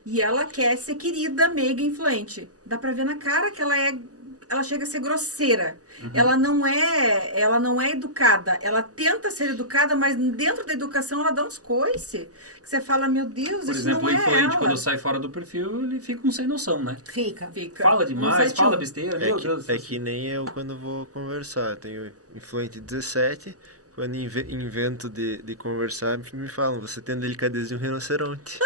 E ela quer ser querida, meiga, influente. Dá pra ver na cara que ela chega a ser grosseira. Uhum. Ela não é educada. Ela tenta ser educada, mas dentro da educação ela dá uns coices. Que você fala, meu Deus, Por isso exemplo, não o é influente, ela. quando sai fora do perfil, ele fica um sem noção, né? Fica. Fala demais, fala besteira, meu Deus. É que nem eu quando vou conversar. Eu tenho influente 17. Quando invento de conversar, me falam, você tem a delicadeza de um rinoceronte.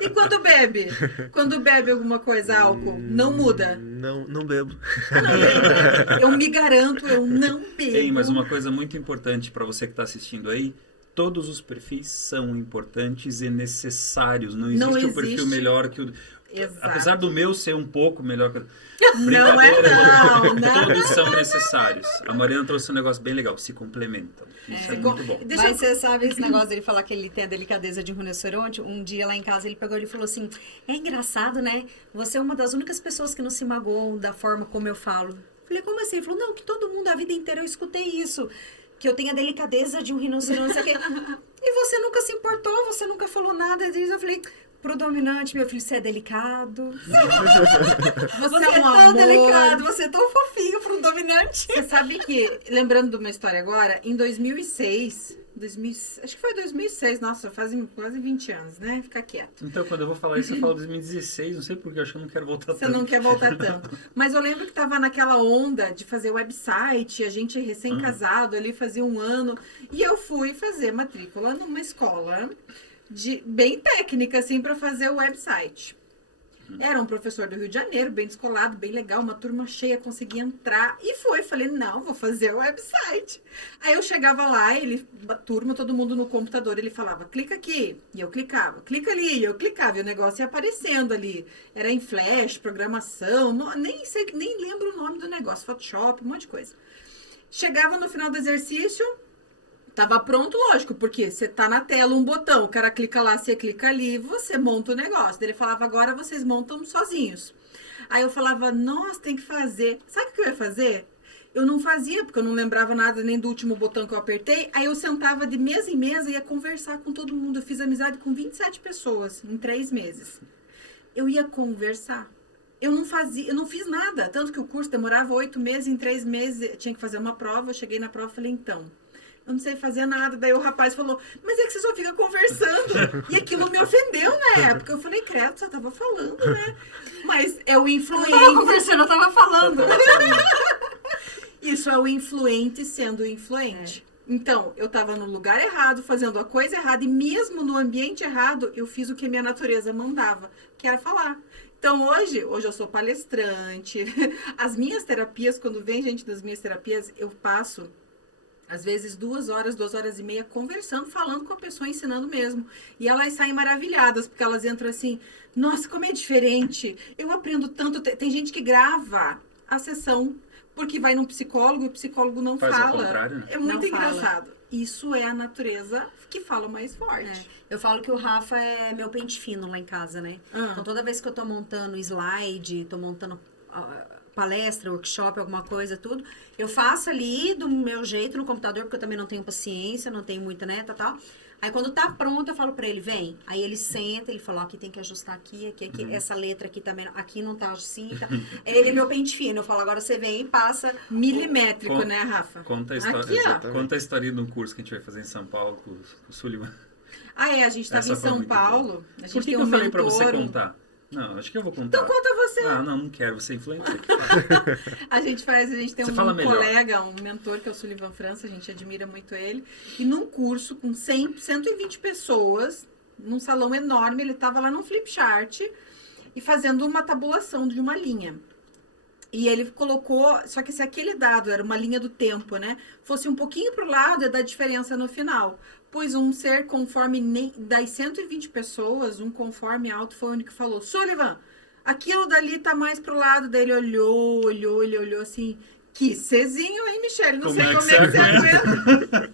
E quando bebe? Quando bebe alguma coisa, álcool, não muda? Não bebo. Eu me garanto, eu não bebo. Ei, mas uma coisa muito importante para você que está assistindo aí, todos os perfis são importantes e necessários. Não Não existe um perfil existe. melhor que o... Exato. Apesar do meu ser um pouco melhor que o... Não é não. Todos são necessários. A Mariana trouxe um negócio bem legal. Se complementam. Isso é muito bom. Deixa Mas eu- você sabe esse negócio dele falar que ele tem a delicadeza de um rinoceronte? Um dia lá em casa ele pegou e falou assim, é engraçado, né? Você é uma das únicas pessoas que não se magoam da forma como eu falo. Falei, como assim? Ele falou, não, que todo mundo a vida inteira eu escutei isso. Que eu tenho a delicadeza de um rinoceronte. Isso aqui. E você nunca se importou, você nunca falou nada disso. Eu falei, pro dominante, meu filho, você é delicado. Você é é um tão amor. delicado, você é tão fofinho pro dominante. Você sabe que, lembrando de uma história agora, em 2006, acho que foi 2006, nossa, fazem quase 20 anos, né? Fica quieto. Então, quando eu vou falar isso, eu falo 2016. Não sei porque, eu acho que eu não quero voltar Você tanto. não quer voltar tanto. Mas eu lembro que tava naquela onda de fazer website, a gente recém-casado ali, fazia um ano, e eu fui fazer matrícula numa escola bem técnica, assim, para fazer o website. Era um professor do Rio de Janeiro, bem descolado, bem legal, uma turma cheia, consegui entrar. E falei, não, vou fazer o website. Aí eu chegava lá, a turma, todo mundo no computador, ele falava, clica aqui, e eu clicava, clica ali, e eu clicava, e o negócio ia aparecendo ali. Era em Flash, programação, nem lembro o nome do negócio, Photoshop, um monte de coisa. Chegava no final do exercício, tava pronto, lógico, porque você tá na tela um botão, o cara clica lá, você clica ali, você monta o negócio. Daí ele falava, agora vocês montam sozinhos. Aí eu falava, nossa, tem que fazer. Sabe o que eu ia fazer? Eu não fazia, porque eu não lembrava nada nem do último botão que eu apertei. Aí eu sentava de mesa em mesa e ia conversar com todo mundo. Eu fiz amizade com 27 pessoas em 3 meses. Eu ia conversar. Eu não fiz nada. Tanto que o curso demorava 8 meses, em 3 meses eu tinha que fazer uma prova. Eu cheguei na prova e falei, então, eu não sei fazer nada. Daí o rapaz falou, mas é que você só fica conversando. E aquilo me ofendeu na época. Eu falei, credo, só tava falando, né? Mas é o influente. Eu tava conversando, eu tava falando. Isso é o influente sendo influente. Então, eu tava no lugar errado, fazendo a coisa errada. E mesmo no ambiente errado, eu fiz o que a minha natureza mandava, que era falar. Então, hoje eu sou palestrante. As minhas terapias, quando vem gente das minhas terapias, eu passo às vezes 2 horas, 2 horas e meia conversando, falando com a pessoa, ensinando mesmo. E elas saem maravilhadas, porque elas entram assim, nossa, como é diferente. Eu aprendo tanto. Tem gente que grava a sessão, porque vai num psicólogo e o psicólogo não Faz ao fala. contrário, né? É muito Não fala. engraçado. Isso é a natureza que fala mais forte. Eu falo que o Rafa é meu pente fino lá em casa, né? Ah. Então, toda vez que eu tô montando slide, tô montando palestra, workshop, alguma coisa, tudo, eu faço ali do meu jeito no computador, porque eu também não tenho paciência, não tenho muita, né, tal. Aí, quando tá pronto, eu falo pra ele, vem. Aí, ele senta, ele fala, ó, aqui tem que ajustar aqui, essa letra aqui também, aqui não tá assim, tá. Ele é meu pente fino. Eu falo, agora você vem e passa. Milimétrico, né, Rafa? Conta a história, Aqui, ó. Exatamente. conta a história de um curso que a gente vai fazer em São Paulo com o Sullivan. Ah, a gente estava Essa em foi São muito Paulo. A gente Por que tem eu um falei pra você mentor, contar? Não, acho que eu vou contar. Então conta você. Ah, não quero, você é influencer. A gente tem Você um fala melhor. colega, um mentor que é o Sullivan França, a gente admira muito ele. E num curso com 120 pessoas, num salão enorme, ele estava lá num flip chart e fazendo uma tabulação de uma linha. E ele colocou, só que se aquele dado era uma linha do tempo, né? Fosse um pouquinho pro lado, ia dar diferença no final. Pois um ser conforme, das 120 pessoas, um conforme alto foi o único que falou, Sullivan, aquilo dali tá mais pro lado. Daí ele olhou assim, que Czinho, hein, Michele? Não sei como é que você aguenta.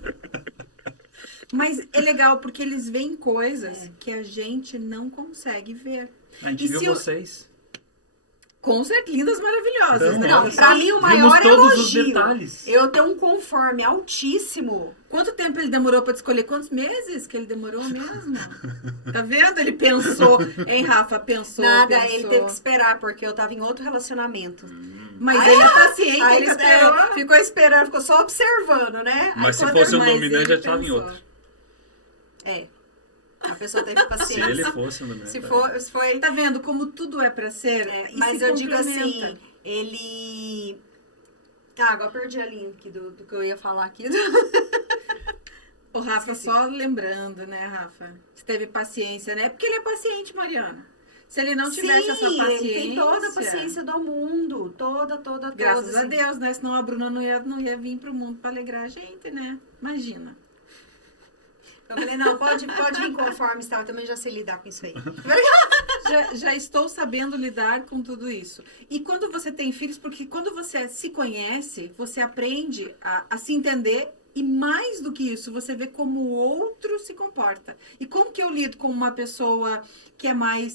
Mas é legal, porque eles veem coisas que a gente não consegue ver. A gente E viu se o- vocês. Com certeza, lindas, maravilhosas, Então, né? Não, olha pra só, mim o vimos maior todos os elogio. detalhes. Eu tenho um conforme altíssimo. Quanto tempo ele demorou pra te escolher? Quantos meses que ele demorou mesmo? Tá vendo? Ele pensou, hein, Rafa? Pensou. Ele teve que esperar, porque eu tava em outro relacionamento. Mas ele é paciente, Aí ele esperou. ficou esperando, ficou só observando, né? Aí Mas se quando fosse um mas dominante, já ele estava em pensou. outro. É. A pessoa teve Se paciência. ele fosse um dominante. Se foi. Tá vendo como tudo é pra ser? E Mas se eu digo complementa. assim, ele. Ah, agora perdi a linha aqui do que eu ia falar aqui. O Rafa, só lembrando, né, Rafa? Você teve paciência, né? Porque ele é paciente, Mariana. Se ele não tivesse essa paciência... Ele tem toda a paciência do mundo. Toda. Graças a assim. Deus, né? Senão a Bruna não ia vir pro mundo pra alegrar a gente, né? Imagina. Eu falei, não, pode vir conforme está, eu também já sei lidar com isso aí. Já estou sabendo lidar com tudo isso. E quando você tem filhos, porque quando você se conhece, você aprende a se entender e mais do que isso, você vê como o outro se comporta. E como que eu lido com uma pessoa que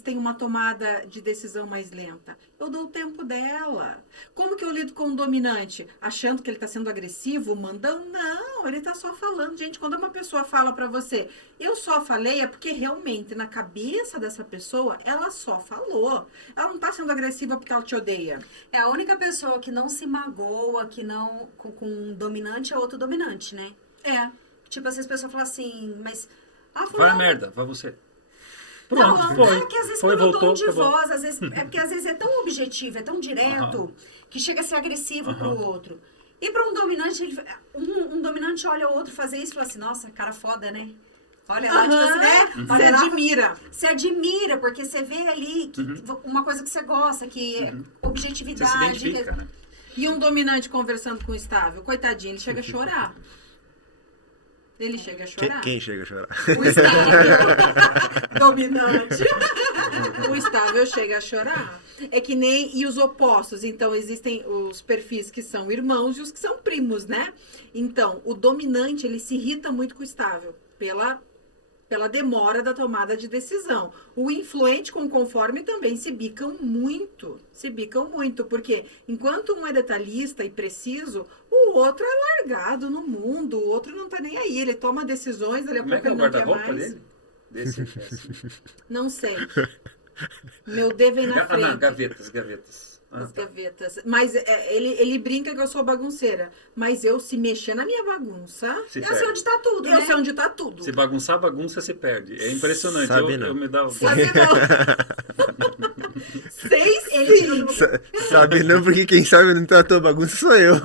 tem uma tomada de decisão mais lenta? Eu dou o tempo dela. Como que eu lido com um dominante? Achando que ele está sendo agressivo, mandando? Não, ele está só falando. Gente, quando uma pessoa fala para você, eu só falei, é porque realmente na cabeça dessa pessoa, ela só falou. Ela não está sendo agressiva porque ela te odeia. É a única pessoa que não se magoa, que não com um dominante é outro dominante, né? É. Tipo, essas pessoas falam assim, mas... Vai a fulano, merda, vai você. Não, Pronto, foi. é que às vezes Foi, pelo voltou, tom de acabou. voz, às vezes, é porque às vezes é tão objetivo, é tão direto, que chega a ser agressivo pro outro. E para um dominante, um dominante olha o outro fazer isso e fala assim, nossa, cara foda, né? Olha lá, tipo assim, né? Você Olha lá, admira. você admira, porque você vê ali que uma coisa que você gosta, que é Você objetividade. se identifica, né? E um dominante conversando com o estável, coitadinho, ele chega a chorar. Ele chega a chorar. Quem chega a chorar? O estável. Dominante. O estável chega a chorar. É que nem... E os opostos. Então, existem os perfis que são irmãos e os que são primos, né? Então, o dominante, ele se irrita muito com o estável. Pela demora da tomada de decisão. O influente com o conforme também se bicam muito. Porque enquanto um é detalhista e preciso, o outro é largado no mundo. O outro não tá nem aí. Ele toma decisões, ele Como é que é o não quer guarda-roupa mais. dele? Desse aqui, assim. Não sei. Meu D vem na frente. Não, gavetas. As Tá. gavetas. Mas ele brinca que eu sou bagunceira. Mas eu, se mexer na minha bagunça, Se Eu sei perde. onde tá tudo, eu né? sei onde tá tudo. Se bagunçar a bagunça, se perde. É impressionante. Sabe eu não. me dava... Sabe não? Sei sim. Sabe não, porque quem sabe não tá a tua bagunça sou eu.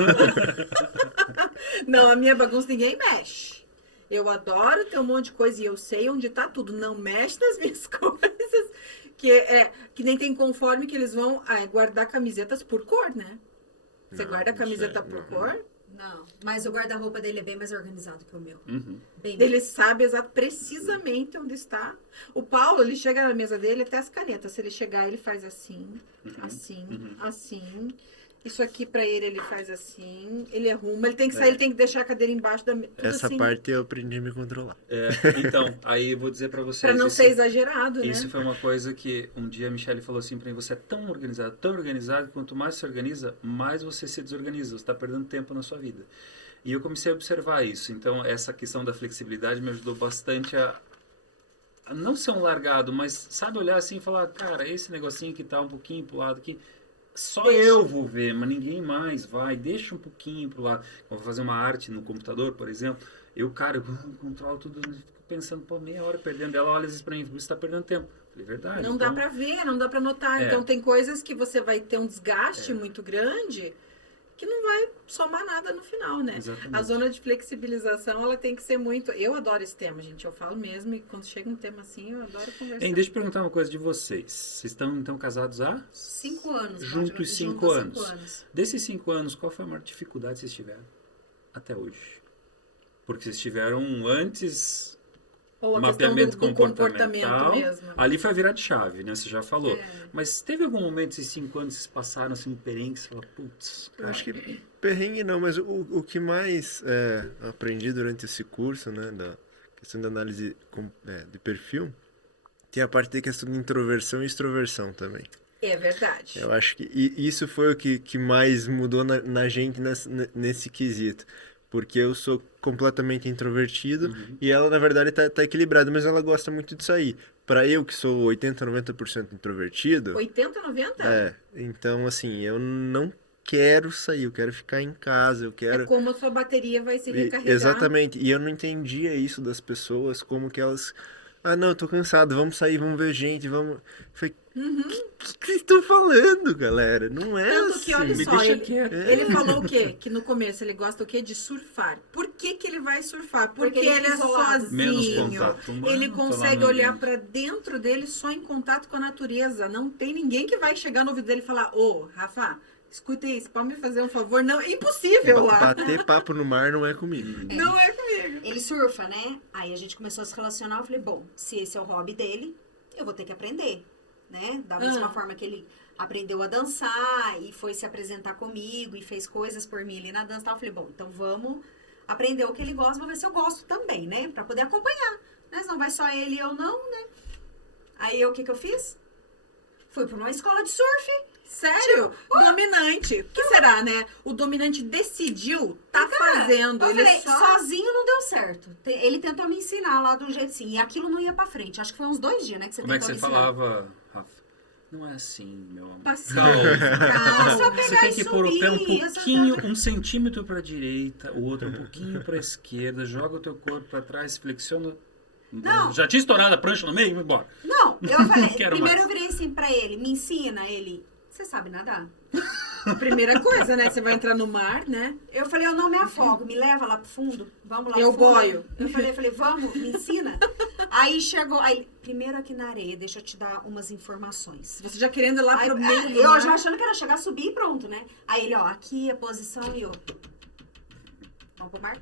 Não, a minha bagunça ninguém mexe. Eu adoro ter um monte de coisa e eu sei onde tá tudo. Não mexe nas minhas coisas. Que nem tem conforme que eles vão guardar camisetas por cor, né? Você guarda a camiseta por cor, Não, mas o guarda-roupa dele é bem mais organizado que o meu. Bem ele sabe precisamente onde está. O Paulo, ele chega na mesa dele até as canetas. Se ele chegar, ele faz assim, assim. Isso aqui pra ele faz assim. Ele arruma, ele tem que sair, ele tem que deixar a cadeira embaixo da mesa. Essa assim, parte eu aprendi a me controlar. Então, aí eu vou dizer pra vocês... pra não isso- ser exagerado, né? Isso foi uma coisa que um dia a Michelle falou assim pra mim, você é tão organizado, quanto mais se organiza, mais você se desorganiza, você está perdendo tempo na sua vida. E eu comecei a observar isso. Então, essa questão da flexibilidade me ajudou bastante a não ser um largado, mas sabe olhar assim e falar, cara, esse negocinho que tá um pouquinho pro lado aqui, só eu vou ver, mas ninguém mais vai, deixa um pouquinho pro lado. Eu vou fazer uma arte no computador, por exemplo, eu controlo tudo, fico pensando, pô, meia hora perdendo. Ela olha às vezes pra mim, você está perdendo tempo. Eu falei, verdade. Não então, dá pra ver, não dá pra notar. É. Então tem coisas que você vai ter um desgaste muito grande que não vai somar nada no final, né? Exatamente. A zona de flexibilização, ela tem que ser muito... Eu adoro esse tema, gente. Eu falo mesmo e quando chega um tema assim, eu adoro conversar. Hein, deixa eu perguntar uma coisa de vocês. Vocês estão, então, casados há? 5 anos. Juntos 5 Juntos anos. 5 anos. Desses 5 anos, qual foi a maior dificuldade que vocês tiveram até hoje? Porque vocês tiveram antes Ou a questão mapeamento do comportamento comportamental. mesmo. Ali foi a virada de chave, né? Você já falou. É. Mas teve algum momento esses 5 anos que vocês passaram assim, um perrengue, você fala, putz, Eu acho que perrengue não, mas o que mais aprendi durante esse curso, né, da questão da análise de perfil, tem a parte da questão de introversão e extroversão também. É verdade. Eu acho que isso foi o que mais mudou na gente nesse quesito. Porque eu sou completamente introvertido e ela, na verdade, tá equilibrada, mas ela gosta muito de sair. Pra eu, que sou 80, 90% introvertido... 80, 90? Então, assim, eu não quero sair, eu quero ficar em casa, eu quero... É como a sua bateria vai se recarregar. Exatamente, e eu não entendia isso das pessoas, como que elas... Ah, não, eu tô cansado, vamos sair, vamos ver gente, vamos... Eu falei, que vocês estão falando, galera? Não é Tanto assim. que, olha me só, deixa ele, quieto. ele falou o quê? Que no começo ele gosta o quê? De surfar. Por que ele vai surfar? Porque ele ele é fica isolado. Menos sozinho. contato humano, Ele tá lá consegue no olhar ambiente. pra dentro dele só em contato com a natureza. Não tem ninguém que vai chegar no ouvido dele e falar, ô, Rafa, Escuta aí, você pode me fazer um favor? Não, é impossível lá. Bater papo no mar não é comigo. Não é comigo. Ele surfa, né? Aí a gente começou a se relacionar. Eu falei, bom, se esse é o hobby dele, eu vou ter que aprender, né? Da mesma forma que ele aprendeu a dançar e foi se apresentar comigo e fez coisas por mim ali na dança. Eu falei, bom, então vamos aprender o que ele gosta, vou ver se eu gosto também, né? Pra poder acompanhar, né? Senão vai só ele e eu não, né? Aí o que eu fiz? Fui pra uma escola de surf. Sério? Dominante. O que será, né? O dominante decidiu fazendo. Eu Ele falei, sozinho não deu certo. Ele tentou me ensinar lá do jeito assim. E aquilo não ia pra frente. Acho que foi uns 2 dias, né? Que você Como é que tentou você me ensinar. falava, Rafa? Não é assim, meu amor. Paciência. Só Calma. pegar Você tem e que pôr o pé um subir, pouquinho, 1 centímetro para a direita, o outro um pouquinho para a esquerda, joga o teu corpo para trás, flexiona. Não. Já tinha estourado a prancha no meio? Vamos embora. Não, eu falei, Quero primeiro mais. eu virei assim pra ele, me ensina, ele, você sabe nadar? Primeira coisa, né? Você vai entrar no mar, né? Eu falei, eu não me afogo, me leva lá pro fundo, vamos lá Eu pro fundo. boio. Eu falei, vamos, me ensina. Aí chegou, aí, primeiro aqui na areia, deixa eu te dar umas informações. Você já querendo ir lá Aí, pro meio do eu mar. já achando que era chegar, subir e pronto, né? Aí ele, ó, aqui a posição e eu, vamos pro mar?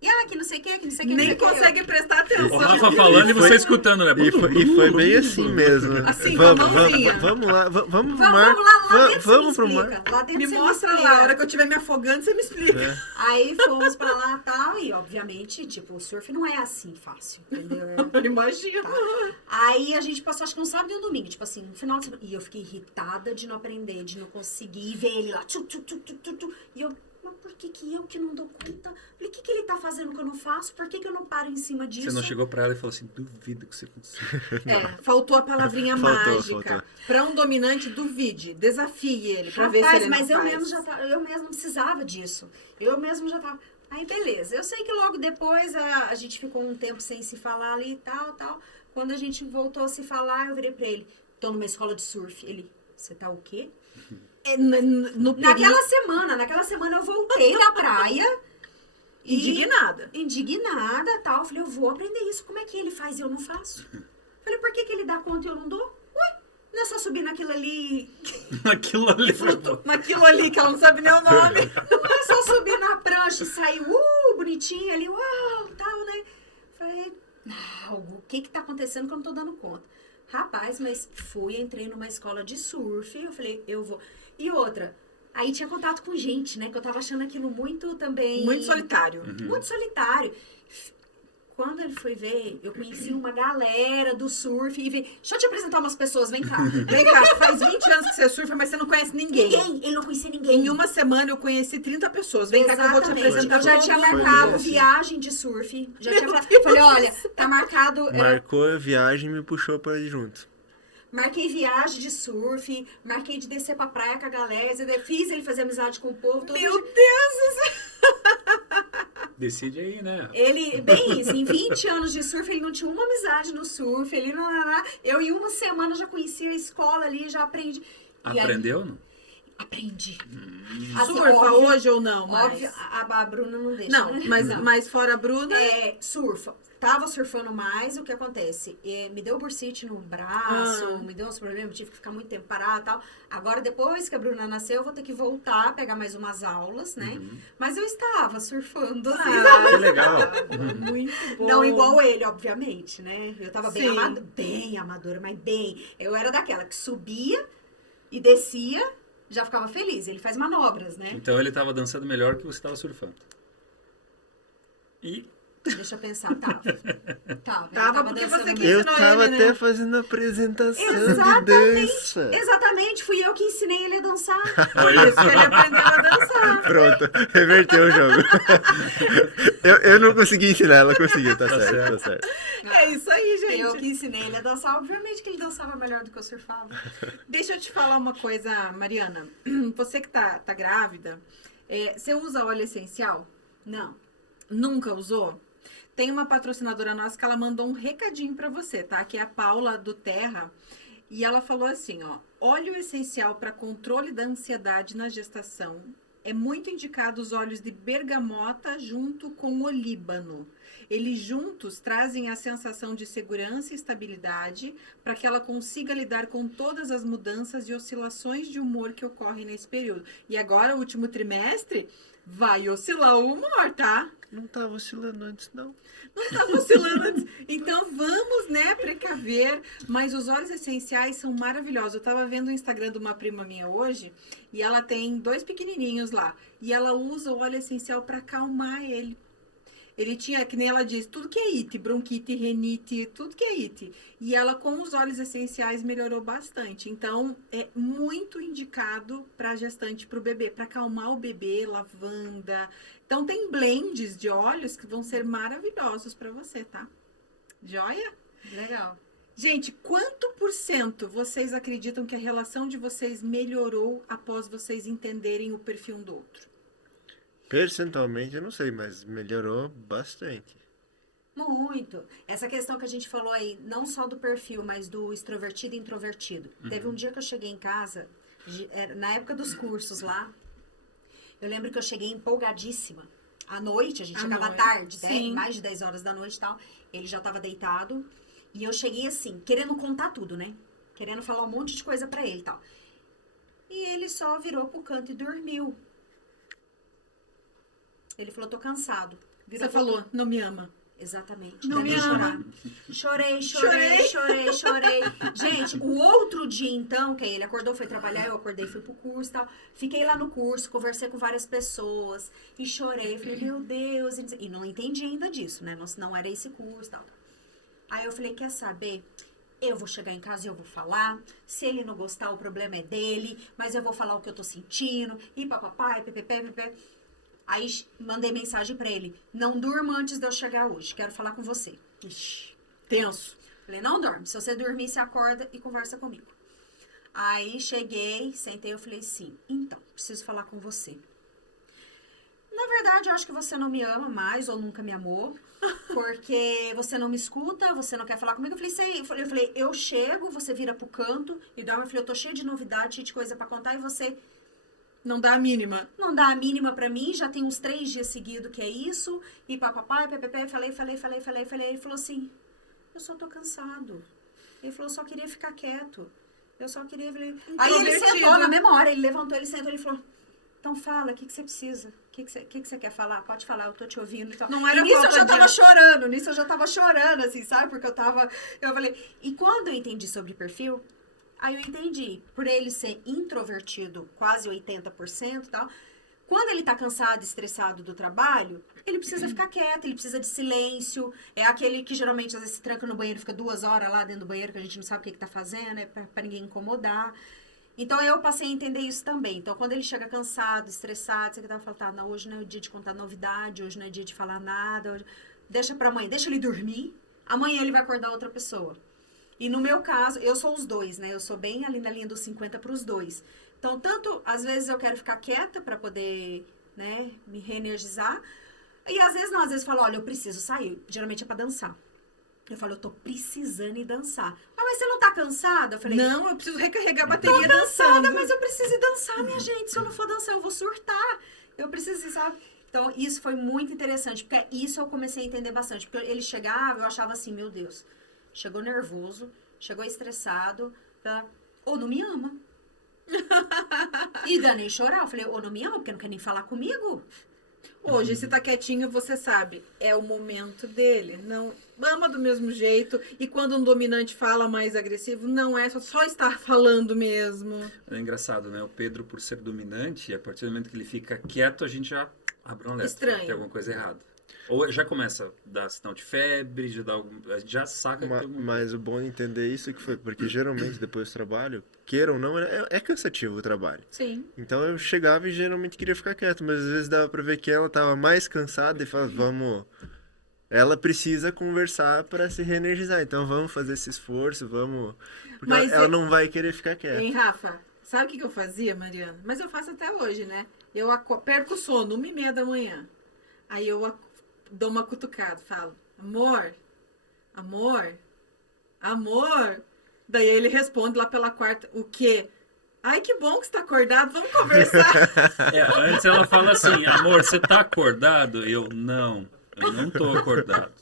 E aqui não sei o que, aqui não sei o que. Nem não sei o que, consegue prestar atenção. O Rafa falando e você escutando, né? E foi bem assim mesmo. Assim, com a mãozinha. Vamos lá, vamos pro Vamos mar. lá dentro Vamos você me pro mar. explica. Lá dentro Me você mostra explica. lá, a hora que eu estiver me afogando, você me explica. É. Aí fomos pra lá e tal, e obviamente, tipo, o surf não é assim fácil, entendeu? Eu imagino. Aí a gente passou, acho que um sábado e um domingo, tipo assim, no final de semana. E eu fiquei irritada de não aprender, de não conseguir, e ver ele lá, e eu, mas por que eu que não dou conta? Falei, o que ele tá fazendo que eu não faço? Por que eu não paro em cima disso? Você não chegou pra ela e falou assim, duvido que você consiga. Faltou a palavrinha Faltou, mágica. faltou. Pra um dominante, duvide, desafie ele pra ver se Rapaz, ele mas não eu faz. mesmo eu mesmo não precisava disso. Eu mesmo já tava. Aí beleza. Eu sei que logo depois a gente ficou um tempo sem se falar ali e tal. Quando a gente voltou a se falar, eu virei pra ele, tô numa escola de surf. Ele, você tá o quê? No Naquela semana eu voltei da praia. Indignada. Indignada, tal. Falei, eu vou aprender isso. Como é que ele faz e eu não faço? Falei, por que ele dá conta e eu não dou? Ué, não é só subir naquilo ali. Aquilo ali foi bom. Naquilo ali que ela não sabe nem o nome. Não é só subir na prancha e sair, bonitinho ali, uau, tal, né? Falei, o que tá acontecendo que eu não tô dando conta? Rapaz, mas entrei numa escola de surf, eu falei, eu vou. E outra, aí tinha contato com gente, né? Que eu tava achando aquilo muito também... Muito solitário. Muito solitário. Quando ele foi ver, eu conheci uma galera do surf e veio, deixa eu te apresentar umas pessoas, vem cá. Vem cá, faz 20 anos que você surfa, mas você não conhece ninguém. Ele não conhecia ninguém. Em uma semana eu conheci 30 pessoas. Vem cá que eu vou te Exatamente. apresentar Eu já todo tinha mundo. marcado assim. viagem de surf. Já Meu tinha Deus. falei, olha, tá marcado. Marcou a viagem e me puxou pra ir junto. Marquei viagem de surf, marquei de descer pra praia com a galera, fiz ele fazer amizade com o povo. Todo Meu dia. Deus do céu. Decide aí, né? Ele, bem isso, em 20 anos de surf, ele não tinha uma amizade no surf, ele não. Eu em uma semana já conhecia a escola ali, já aprendi. E Aprendeu, não? aprendi. Surfa óbvio- hoje ou não? Mas... Óbvio, a Bruna não deixa, Não, né? mas fora a Bruna... Surfa. Tava surfando mais, o que acontece? Me deu bursite no braço, me deu uns problemas, tive que ficar muito tempo parada e tal. Agora, depois que a Bruna nasceu, eu vou ter que voltar, pegar mais umas aulas, né? Mas eu estava surfando, assim, Que legal. Muito bom. não igual ele, obviamente, né? Eu tava bem, Sim. bem amadora, mas bem. Eu era daquela que subia e descia, já ficava feliz. Ele faz manobras, né? Então ele tava dançando melhor que você tava surfando. E Deixa eu pensar, tava. Tava porque dançando você mesmo. quis. Eu ensinou tava ele, né? até fazendo apresentação de Exatamente, dança. exatamente, fui eu que ensinei ele a dançar. Por isso que ele aprendeu a dançar. Pronto, reverteu o jogo. eu não consegui ensinar, ela conseguiu, tá certo, tá certo. É isso aí, gente. Eu que ensinei ele a dançar, obviamente que ele dançava melhor do que eu surfava. Deixa eu te falar uma coisa, Mariana. Você que tá grávida, você usa óleo essencial? Não. Nunca usou? Tem uma patrocinadora nossa que ela mandou um recadinho pra você, tá? Que é a Paula do Terra. E ela falou assim, ó. Óleo essencial para controle da ansiedade na gestação. É muito indicado os óleos de bergamota junto com olíbano. Eles juntos trazem a sensação de segurança e estabilidade para que ela consiga lidar com todas as mudanças e oscilações de humor que ocorrem nesse período. E agora, o último trimestre, vai oscilar o humor, tá? Não tava oscilando antes, não. Não tá oscilando antes. Então vamos, né, precaver. Mas os óleos essenciais são maravilhosos. Eu tava vendo o Instagram de uma prima minha hoje e ela tem 2 pequenininhos lá. E ela usa o óleo essencial para acalmar ele. Ele tinha, que nem ela diz, tudo que é ite, bronquite, renite, tudo que é ite. E ela, com os óleos essenciais, melhorou bastante. Então, é muito indicado para gestante, para o bebê, para acalmar o bebê, lavanda. Então, tem blends de óleos que vão ser maravilhosos para você, tá? Joia? Legal. Gente, quanto por cento vocês acreditam que a relação de vocês melhorou após vocês entenderem o perfil um do outro? Percentualmente, eu não sei, mas melhorou bastante. Muito. Essa questão que a gente falou aí, não só do perfil, mas do extrovertido e introvertido. Teve um dia que eu cheguei em casa, na época dos cursos lá, eu lembro que eu cheguei empolgadíssima. À noite, a gente chegava tarde, mais de 10 horas da noite e tal. Ele já estava deitado. E eu cheguei assim, querendo contar tudo, né? Querendo falar um monte de coisa pra ele e tal. E ele só virou pro canto e dormiu. Ele falou, tô cansado. Você falou, não me ama. Exatamente. Não me ama. Chorei. Gente, o outro dia então, que ele acordou, foi trabalhar, eu acordei, fui pro curso e tal. Fiquei lá no curso, conversei com várias pessoas e chorei. Falei, meu Deus. E não entendi ainda disso, né? Não era esse curso e tal. Aí eu falei, quer saber? Eu vou chegar em casa e eu vou falar. Se ele não gostar, o problema é dele. Mas eu vou falar o que eu tô sentindo. E papapá, e ppp. Aí mandei mensagem pra ele. Não durma antes de eu chegar hoje. Quero falar com você. Ixi, tenso. Falei, não dorme. Se você dormir, você acorda e conversa comigo. Aí cheguei, sentei, eu falei assim, então, preciso falar com você. Na verdade, eu acho que você não me ama mais ou nunca me amou. Porque você não me escuta, você não quer falar comigo. Eu falei, eu chego, você vira pro canto e dorme. Eu falei, eu tô cheia de novidade, cheia de coisa pra contar e você... Não dá a mínima. Não dá a mínima pra mim, já tem uns 3 dias seguidos que é isso. E papapá, e ppp, falei. Ele falou assim, eu só tô cansado. Ele falou, eu só queria ficar quieto. Eu só queria... Aí ele sentou na mesma hora, ele levantou, ele sentou, ele falou, então fala, o que você precisa? O que você quer falar? Pode falar, eu tô te ouvindo. Então. Não era e nisso falta eu já tava chorando, assim, sabe? Porque eu falei... E quando eu entendi sobre perfil... Aí eu entendi, por ele ser introvertido, quase 80% e tal, quando ele tá cansado, estressado do trabalho, ele precisa ficar quieto, ele precisa de silêncio, é aquele que geralmente às vezes se tranca no banheiro, fica 2 horas lá dentro do banheiro, que a gente não sabe o que tá fazendo, é pra ninguém incomodar. Então eu passei a entender isso também. Então quando ele chega cansado, estressado, você que tava falando, tá, não, hoje não é o dia de contar novidade, hoje não é dia de falar nada, hoje... deixa pra amanhã, deixa ele dormir, amanhã ele vai acordar outra pessoa. E no meu caso, eu sou os dois, né? Eu sou bem ali na linha dos 50 para os dois. Então, tanto, às vezes eu quero ficar quieta para poder, né, me reenergizar. E às vezes não, às vezes eu falo, olha, eu preciso sair. Geralmente é para dançar. Eu falo, eu tô precisando ir dançar. Ah, mas você não tá cansada? Eu falei, não, eu preciso recarregar a bateria tô cansada, dançando. mas eu preciso ir dançar, minha gente. Se eu não for dançar, eu vou surtar. Eu preciso, sabe? Então, isso foi muito interessante, porque isso eu comecei a entender bastante. Porque ele chegava, eu achava assim, meu Deus... Chegou nervoso, chegou estressado, tá? Ou não me ama. E danei chorar. Eu falei, ou não me ama, porque não quer nem falar comigo. Hoje, se tá quietinho, você sabe, é o momento dele. Não ama do mesmo jeito. E quando um dominante fala mais agressivo, não é só estar falando mesmo. É engraçado, né? O Pedro, por ser dominante, a partir do momento que ele fica quieto, a gente já abre um alerta. Estranho. Tem alguma coisa errada. Ou já começa a dar sinal de febre, a gente já saca que tem alguma... Mas o bom de entender isso é que foi, porque geralmente depois do trabalho, queira ou não, é cansativo o trabalho. Sim. Então eu chegava e geralmente queria ficar quieto, mas às vezes dava pra ver que ela tava mais cansada e falava, vamos... Ela precisa conversar para se reenergizar, então vamos fazer esse esforço, vamos... Porque mas ela não vai querer ficar quieta. Hein, Rafa? Sabe o que eu fazia, Mariana? Mas eu faço até hoje, né? Eu perco o sono, 1h30 da manhã. Aí eu dou uma cutucada, falo, amor, daí ele responde lá pela quarta, o quê? Ai, que bom que você tá acordado, vamos conversar. Antes ela fala assim, amor, você tá acordado? Eu, não. Eu não tô acordado.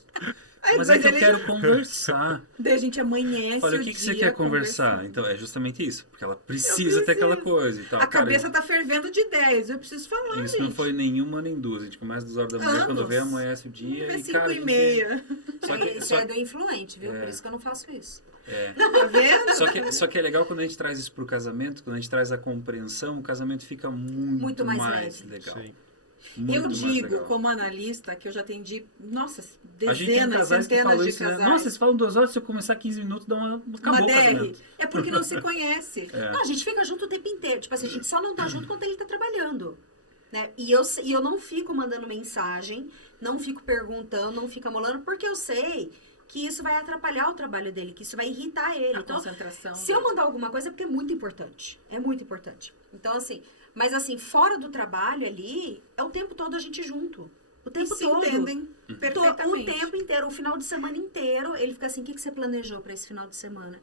Mas é que eu quero conversar. Daí a gente amanhece Olha, o que você quer conversar? Então, é justamente isso. Porque ela precisa ter aquela coisa e tal. A cabeça tá fervendo de ideias, eu preciso falar, Isso não foi nenhuma nem duas. A gente começa 2 horas da manhã, quando vê, amanhece o dia. É E, 5 cara, e meia. Isso é do influente, viu? Por isso que eu não faço isso. Tá vendo? Só que é legal quando a gente traz isso pro casamento, quando a gente traz a compreensão, o casamento fica muito mais leve. legal. Sim. Eu Mais digo, legal. como analista, que eu já atendi, nossa, A gente tem dezenas, casais que centenas falam de isso, né? casais. Nossa, vocês falam 2 horas, se eu começar 15 minutos, dá acabou uma o DR. casamento. É porque não se conhece. Não, a gente fica junto o tempo inteiro. Tipo assim, a gente só não tá junto quando ele tá trabalhando. Né? E eu não fico mandando mensagem, não fico perguntando, não fico amolando, porque eu sei que isso vai atrapalhar o trabalho dele, que isso vai irritar ele. A Então, concentração. se eu mandar alguma coisa é porque é muito importante. É muito importante. Então, assim, mas assim, fora do trabalho ali, é o tempo todo a gente junto. O tempo se todo. entendem O perfeitamente. tempo inteiro, o final de semana inteiro, ele fica assim, o que você planejou para esse final de semana?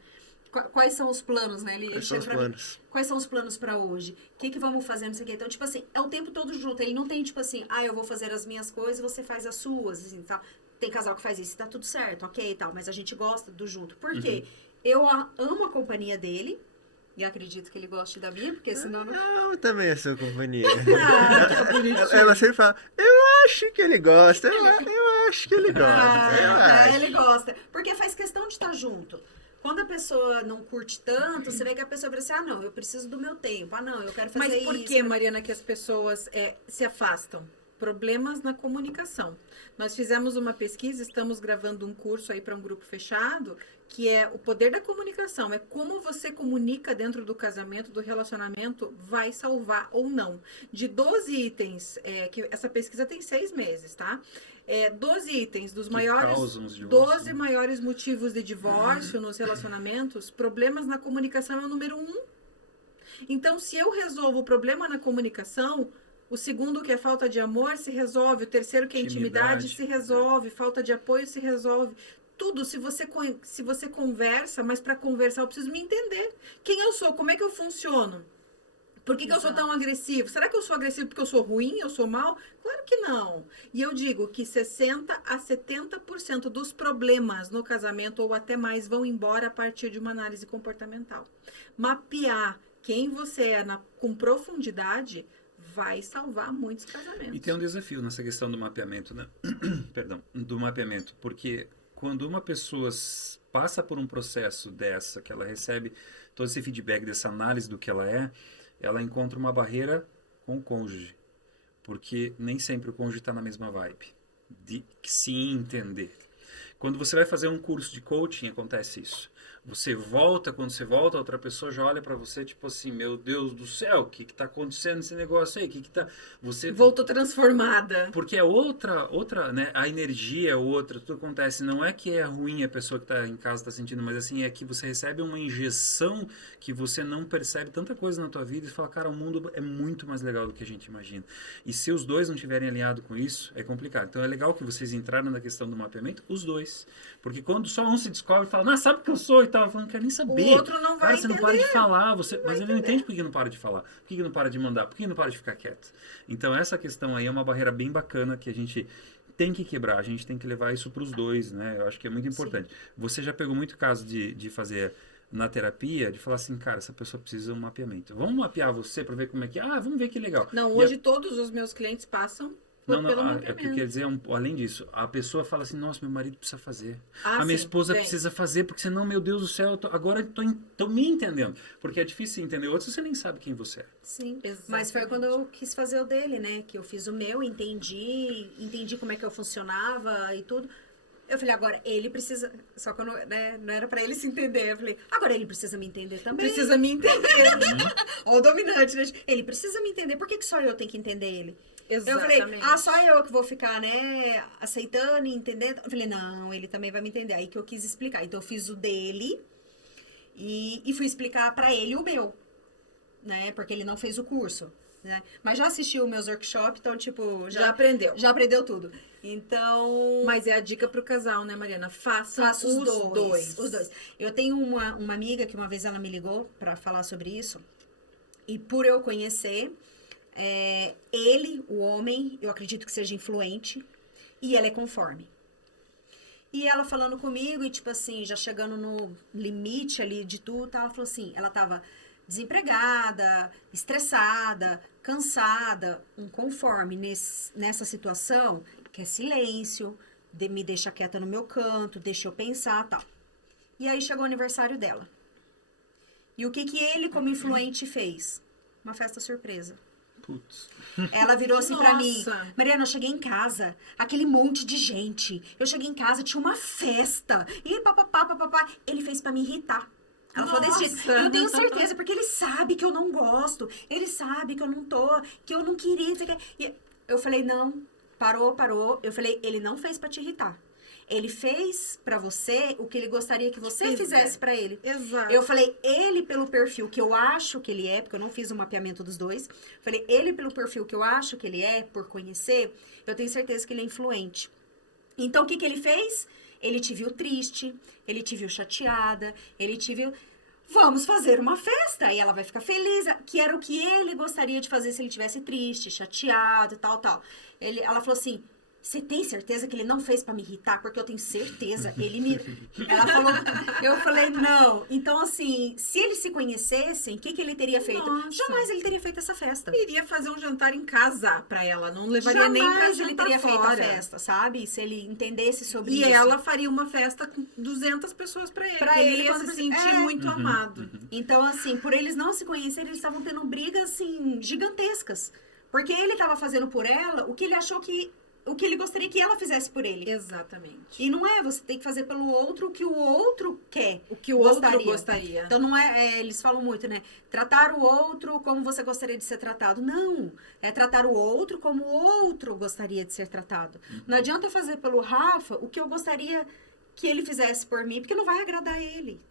Quais são os planos, né? Quais são os planos? Quais são os planos pra hoje? O que vamos fazer, não sei o quê. Então, tipo assim, é o tempo todo junto. Ele não tem, tipo assim, eu vou fazer as minhas coisas, você faz as suas, assim, tal. Tem casal que faz isso, tá tudo certo, ok e tal. Mas a gente gosta do junto. Por quê? Eu amo a companhia dele. E acredito que ele goste da minha, porque senão não... Não, também é sua companhia. Que bonitinho. Ela sempre fala, eu acho que ele gosta, eu acho que ele gosta. eu acho. Ele gosta. Porque faz questão de estar junto. Quando a pessoa não curte tanto, você vê que a pessoa vai assim, não, eu preciso do meu tempo. Não, eu quero fazer isso. Mas por que, Mariana, que as pessoas se afastam? Problemas na comunicação. Nós fizemos uma pesquisa, estamos gravando um curso aí para um grupo fechado, que é o poder da comunicação. É como você comunica dentro do casamento, do relacionamento, vai salvar ou não. De 12 itens, que essa pesquisa tem 6 meses, tá? 12 itens dos causam os divórcios, 12 né? maiores motivos de divórcio nos relacionamentos, problemas na comunicação é o número 1. Então, se eu resolvo o problema na comunicação, o segundo, que é falta de amor, se resolve. O terceiro, que é intimidade, se resolve. Falta de apoio, se resolve. Tudo, se você conversa, mas para conversar eu preciso me entender. Quem eu sou? Como é que eu funciono? Por que eu sou tão agressivo? Será que eu sou agressivo porque eu sou ruim? Eu sou mal? Claro que não. E eu digo que 60% a 70% dos problemas no casamento, ou até mais, vão embora a partir de uma análise comportamental. Mapear quem você é com profundidade vai salvar muitos casamentos. E tem um desafio nessa questão do mapeamento, né? Perdão, do mapeamento, porque quando uma pessoa passa por um processo dessa, que ela recebe todo esse feedback dessa análise do que ela encontra uma barreira com o cônjuge, porque nem sempre o cônjuge está na mesma vibe de se entender. Quando você vai fazer um curso de coaching, acontece isso. Quando você volta, a outra pessoa já olha pra você, tipo assim, meu Deus do céu, o que tá acontecendo nesse negócio aí? Você voltou transformada. Porque é outra, né? A energia é outra, tudo acontece. Não é que é ruim a pessoa que tá em casa tá sentindo, mas assim, é que você recebe uma injeção que você não percebe tanta coisa na tua vida e fala, cara, o mundo é muito mais legal do que a gente imagina. E se os dois não tiverem alinhado com isso, é complicado. Então é legal que vocês entraram na questão do mapeamento, os dois. Porque quando só um se descobre e fala, sabe o que eu sou e tal, falando, não quero nem saber. O outro não vai cara, você não para de entender. falar, mas ele não entende por que não para de falar, por que não para de mandar, por que não para de ficar quieto. Então essa questão aí é uma barreira bem bacana que a gente tem que quebrar, a gente tem que levar isso para os dois, né? Eu acho que é muito importante. Sim. Você já pegou muito caso de fazer na terapia, de falar assim, cara, essa pessoa precisa de um mapeamento. Vamos mapear você para ver como é que... vamos ver que legal. Não, hoje todos os meus clientes passam pelo mapeamento. É porque quer dizer, além disso, a pessoa fala assim, nossa, meu marido precisa fazer. A minha esposa precisa fazer, porque senão, meu Deus do céu, agora estou me entendendo. Porque é difícil entender outro, você nem sabe quem você é. Sim, mas foi quando eu quis fazer o dele, né? Que eu fiz o meu, entendi como é que eu funcionava e tudo. Eu falei, agora ele precisa... Só que eu não era pra ele se entender. Eu falei, agora ele precisa me entender também. Precisa me entender. Ó, o dominante, né? Ele precisa me entender. Por que só eu tenho que entender ele? Exatamente. Eu falei, só eu que vou ficar, né, aceitando e entendendo. Eu falei, não, ele também vai me entender. Aí que eu quis explicar. Então eu fiz o dele e fui explicar pra ele o meu, né? Porque ele não fez o curso, né? Mas já assistiu meus workshops, então, tipo... Já aprendeu. Já aprendeu tudo. Então... Mas é a dica pro casal, né, Mariana? Faça os dois. Os dois. Eu tenho uma amiga que uma vez ela me ligou pra falar sobre isso. E por eu conhecer... ele, o homem, eu acredito que seja influente. e ela é conforme. E ela falando comigo, e tipo assim, já chegando no limite ali de tudo, ela falou assim, ela tava desempregada, estressada, cansada, um conforme nessa situação, que é silêncio, me deixa quieta no meu canto, deixa eu pensar, tal. E aí chegou o aniversário dela. E o que ele, como influente, fez? Uma festa surpresa. Putz. Ela virou assim pra mim, Nossa. Mariana, eu cheguei em casa, aquele monte de gente. Eu cheguei em casa, tinha uma festa. E papapá, papapá. Ele fez pra me irritar. Ela falou desse jeito. Nossa. Eu tenho certeza, porque ele sabe que eu não gosto. Ele sabe que eu não tô, que eu não queria. E eu falei, não, parou. Eu falei, ele não fez pra te irritar. Ele fez pra você o que ele gostaria que você fizesse pra ele. Exato. Eu falei, ele pelo perfil que eu acho que ele é, porque eu não fiz o mapeamento dos dois. Falei, ele pelo perfil que eu acho que ele é, por conhecer, eu tenho certeza que ele é influente. Então, o que ele fez? Ele te viu triste, ele te viu chateada, ele te viu... Vamos fazer uma festa e ela vai ficar feliz, que era o que ele gostaria de fazer se ele estivesse triste, chateado e tal. Ela falou assim... Você tem certeza que ele não fez pra me irritar? Porque eu tenho certeza, ele me... Ela falou... Eu falei, não. Então, assim, se eles se conhecessem, o que ele teria feito? Nossa. Jamais ele teria feito essa festa. Iria fazer um jantar em casa pra ela, não levaria nem pra Jamais jantar ele teria feito a fora. festa, sabe? Se ele entendesse sobre E isso. ela faria uma festa com 200 pessoas pra ele. Pra que ele, ia quando se sentir é. muito amado. Então, assim, por eles não se conhecerem, eles estavam tendo brigas, assim, gigantescas. Porque ele estava fazendo por ela o que ele achou que... O que ele gostaria que ela fizesse por ele. Exatamente. E não é, você tem que fazer pelo outro o que o outro quer. O que o outro gostaria. Então não eles falam muito, né? Tratar o outro como você gostaria de ser tratado. Não, é tratar o outro como o outro gostaria de ser tratado. Não adianta eu fazer pelo Rafa o que eu gostaria que ele fizesse por mim, porque não vai agradar ele.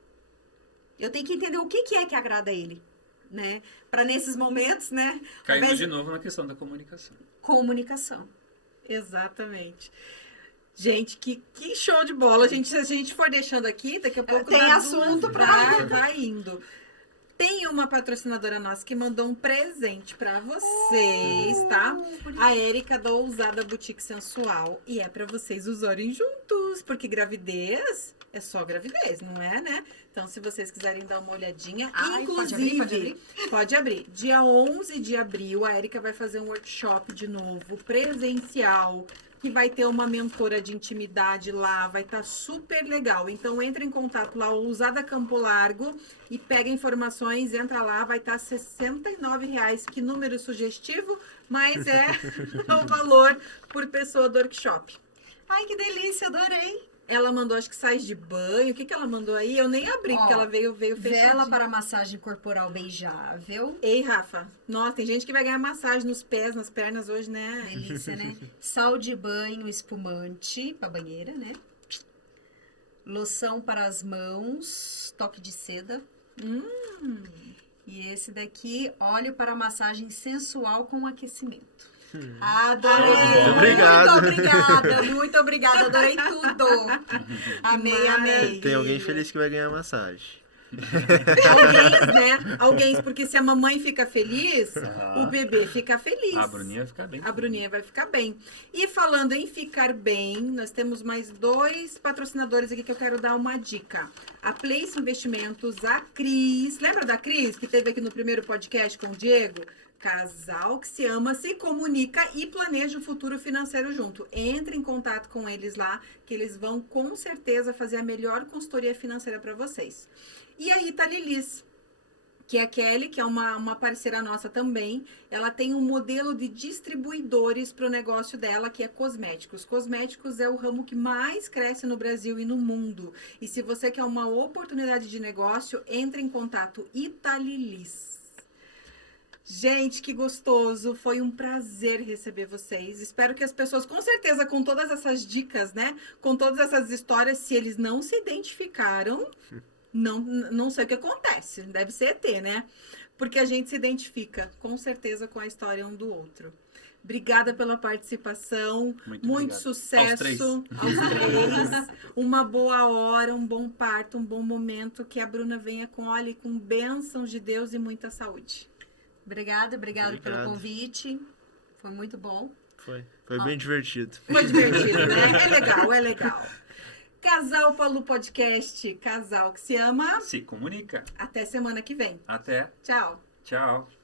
Eu tenho que entender o que é que agrada ele, né? Para nesses momentos, né? Caímos de novo na questão da comunicação. Comunicação. Exatamente. Gente, que show de bola. Se a gente for deixando aqui, daqui a pouco Tem dá assunto duas, pra- vai indo. Tem uma patrocinadora nossa que mandou um presente pra vocês, tá? A Érica da Ousada Boutique Sensual. E é pra vocês usarem juntos, porque gravidez é só gravidez, não é, né? Então, se vocês quiserem dar uma olhadinha, Ai, inclusive, pode abrir? pode abrir. Dia 11 de abril, a Érica vai fazer um workshop de novo, presencial, que vai ter uma mentora de intimidade lá, vai estar super legal. Então, entra em contato lá, Ousada Campo Largo, e pega informações, entra lá, vai estar R$ 69,00, que número sugestivo, mas é o valor por pessoa do workshop. Ai, que delícia, adorei. Ela mandou, acho que sais de banho. O que ela mandou aí? Eu nem abri, porque Ó, ela veio fechadinha. Vela para massagem corporal beijável. Ei, Rafa. Nossa, tem gente que vai ganhar massagem nos pés, nas pernas hoje, né? Delícia, né? Sal de banho espumante para banheira, né? Loção para as mãos, toque de seda. E esse daqui, óleo para massagem sensual com aquecimento. Adorei! Muito obrigada, adorei tudo. Amei. Tem alguém feliz que vai ganhar massagem. Alguém, né? Alguém, porque se a mamãe fica feliz, o bebê fica feliz. A Bruninha vai ficar bem. A Bruninha vai ficar bem. E falando em ficar bem, nós temos mais 2 patrocinadores aqui que eu quero dar uma dica. A Place Investimentos, a Cris. Lembra da Cris, que teve aqui no primeiro podcast com o Diego? Casal que se ama, se comunica e planeja o futuro financeiro junto. Entre em contato com eles lá, que eles vão com certeza fazer a melhor consultoria financeira para vocês. E a Italilis, que é a Kelly, que é uma parceira nossa também. Ela tem um modelo de distribuidores para o negócio dela, que é cosméticos. Cosméticos é o ramo que mais cresce no Brasil e no mundo. E se você quer uma oportunidade de negócio, entre em contato Italilis. Gente, que gostoso. Foi um prazer receber vocês. Espero que as pessoas, com certeza, com todas essas dicas, né? Com todas essas histórias, se eles não se identificaram, não sei o que acontece. Deve ser ET, né? Porque a gente se identifica, com certeza, com a história um do outro. Obrigada pela participação. Muito obrigado. Sucesso aos três. Uma boa hora, um bom parto, um bom momento. Que a Bruna venha com bênçãos de Deus e muita saúde. Obrigada pelo convite. Foi muito bom. Foi bem divertido. Foi divertido, né? É legal, é legal. Casal Palu Podcast, casal que se ama. Se comunica. Até semana que vem. Até. Tchau. Tchau.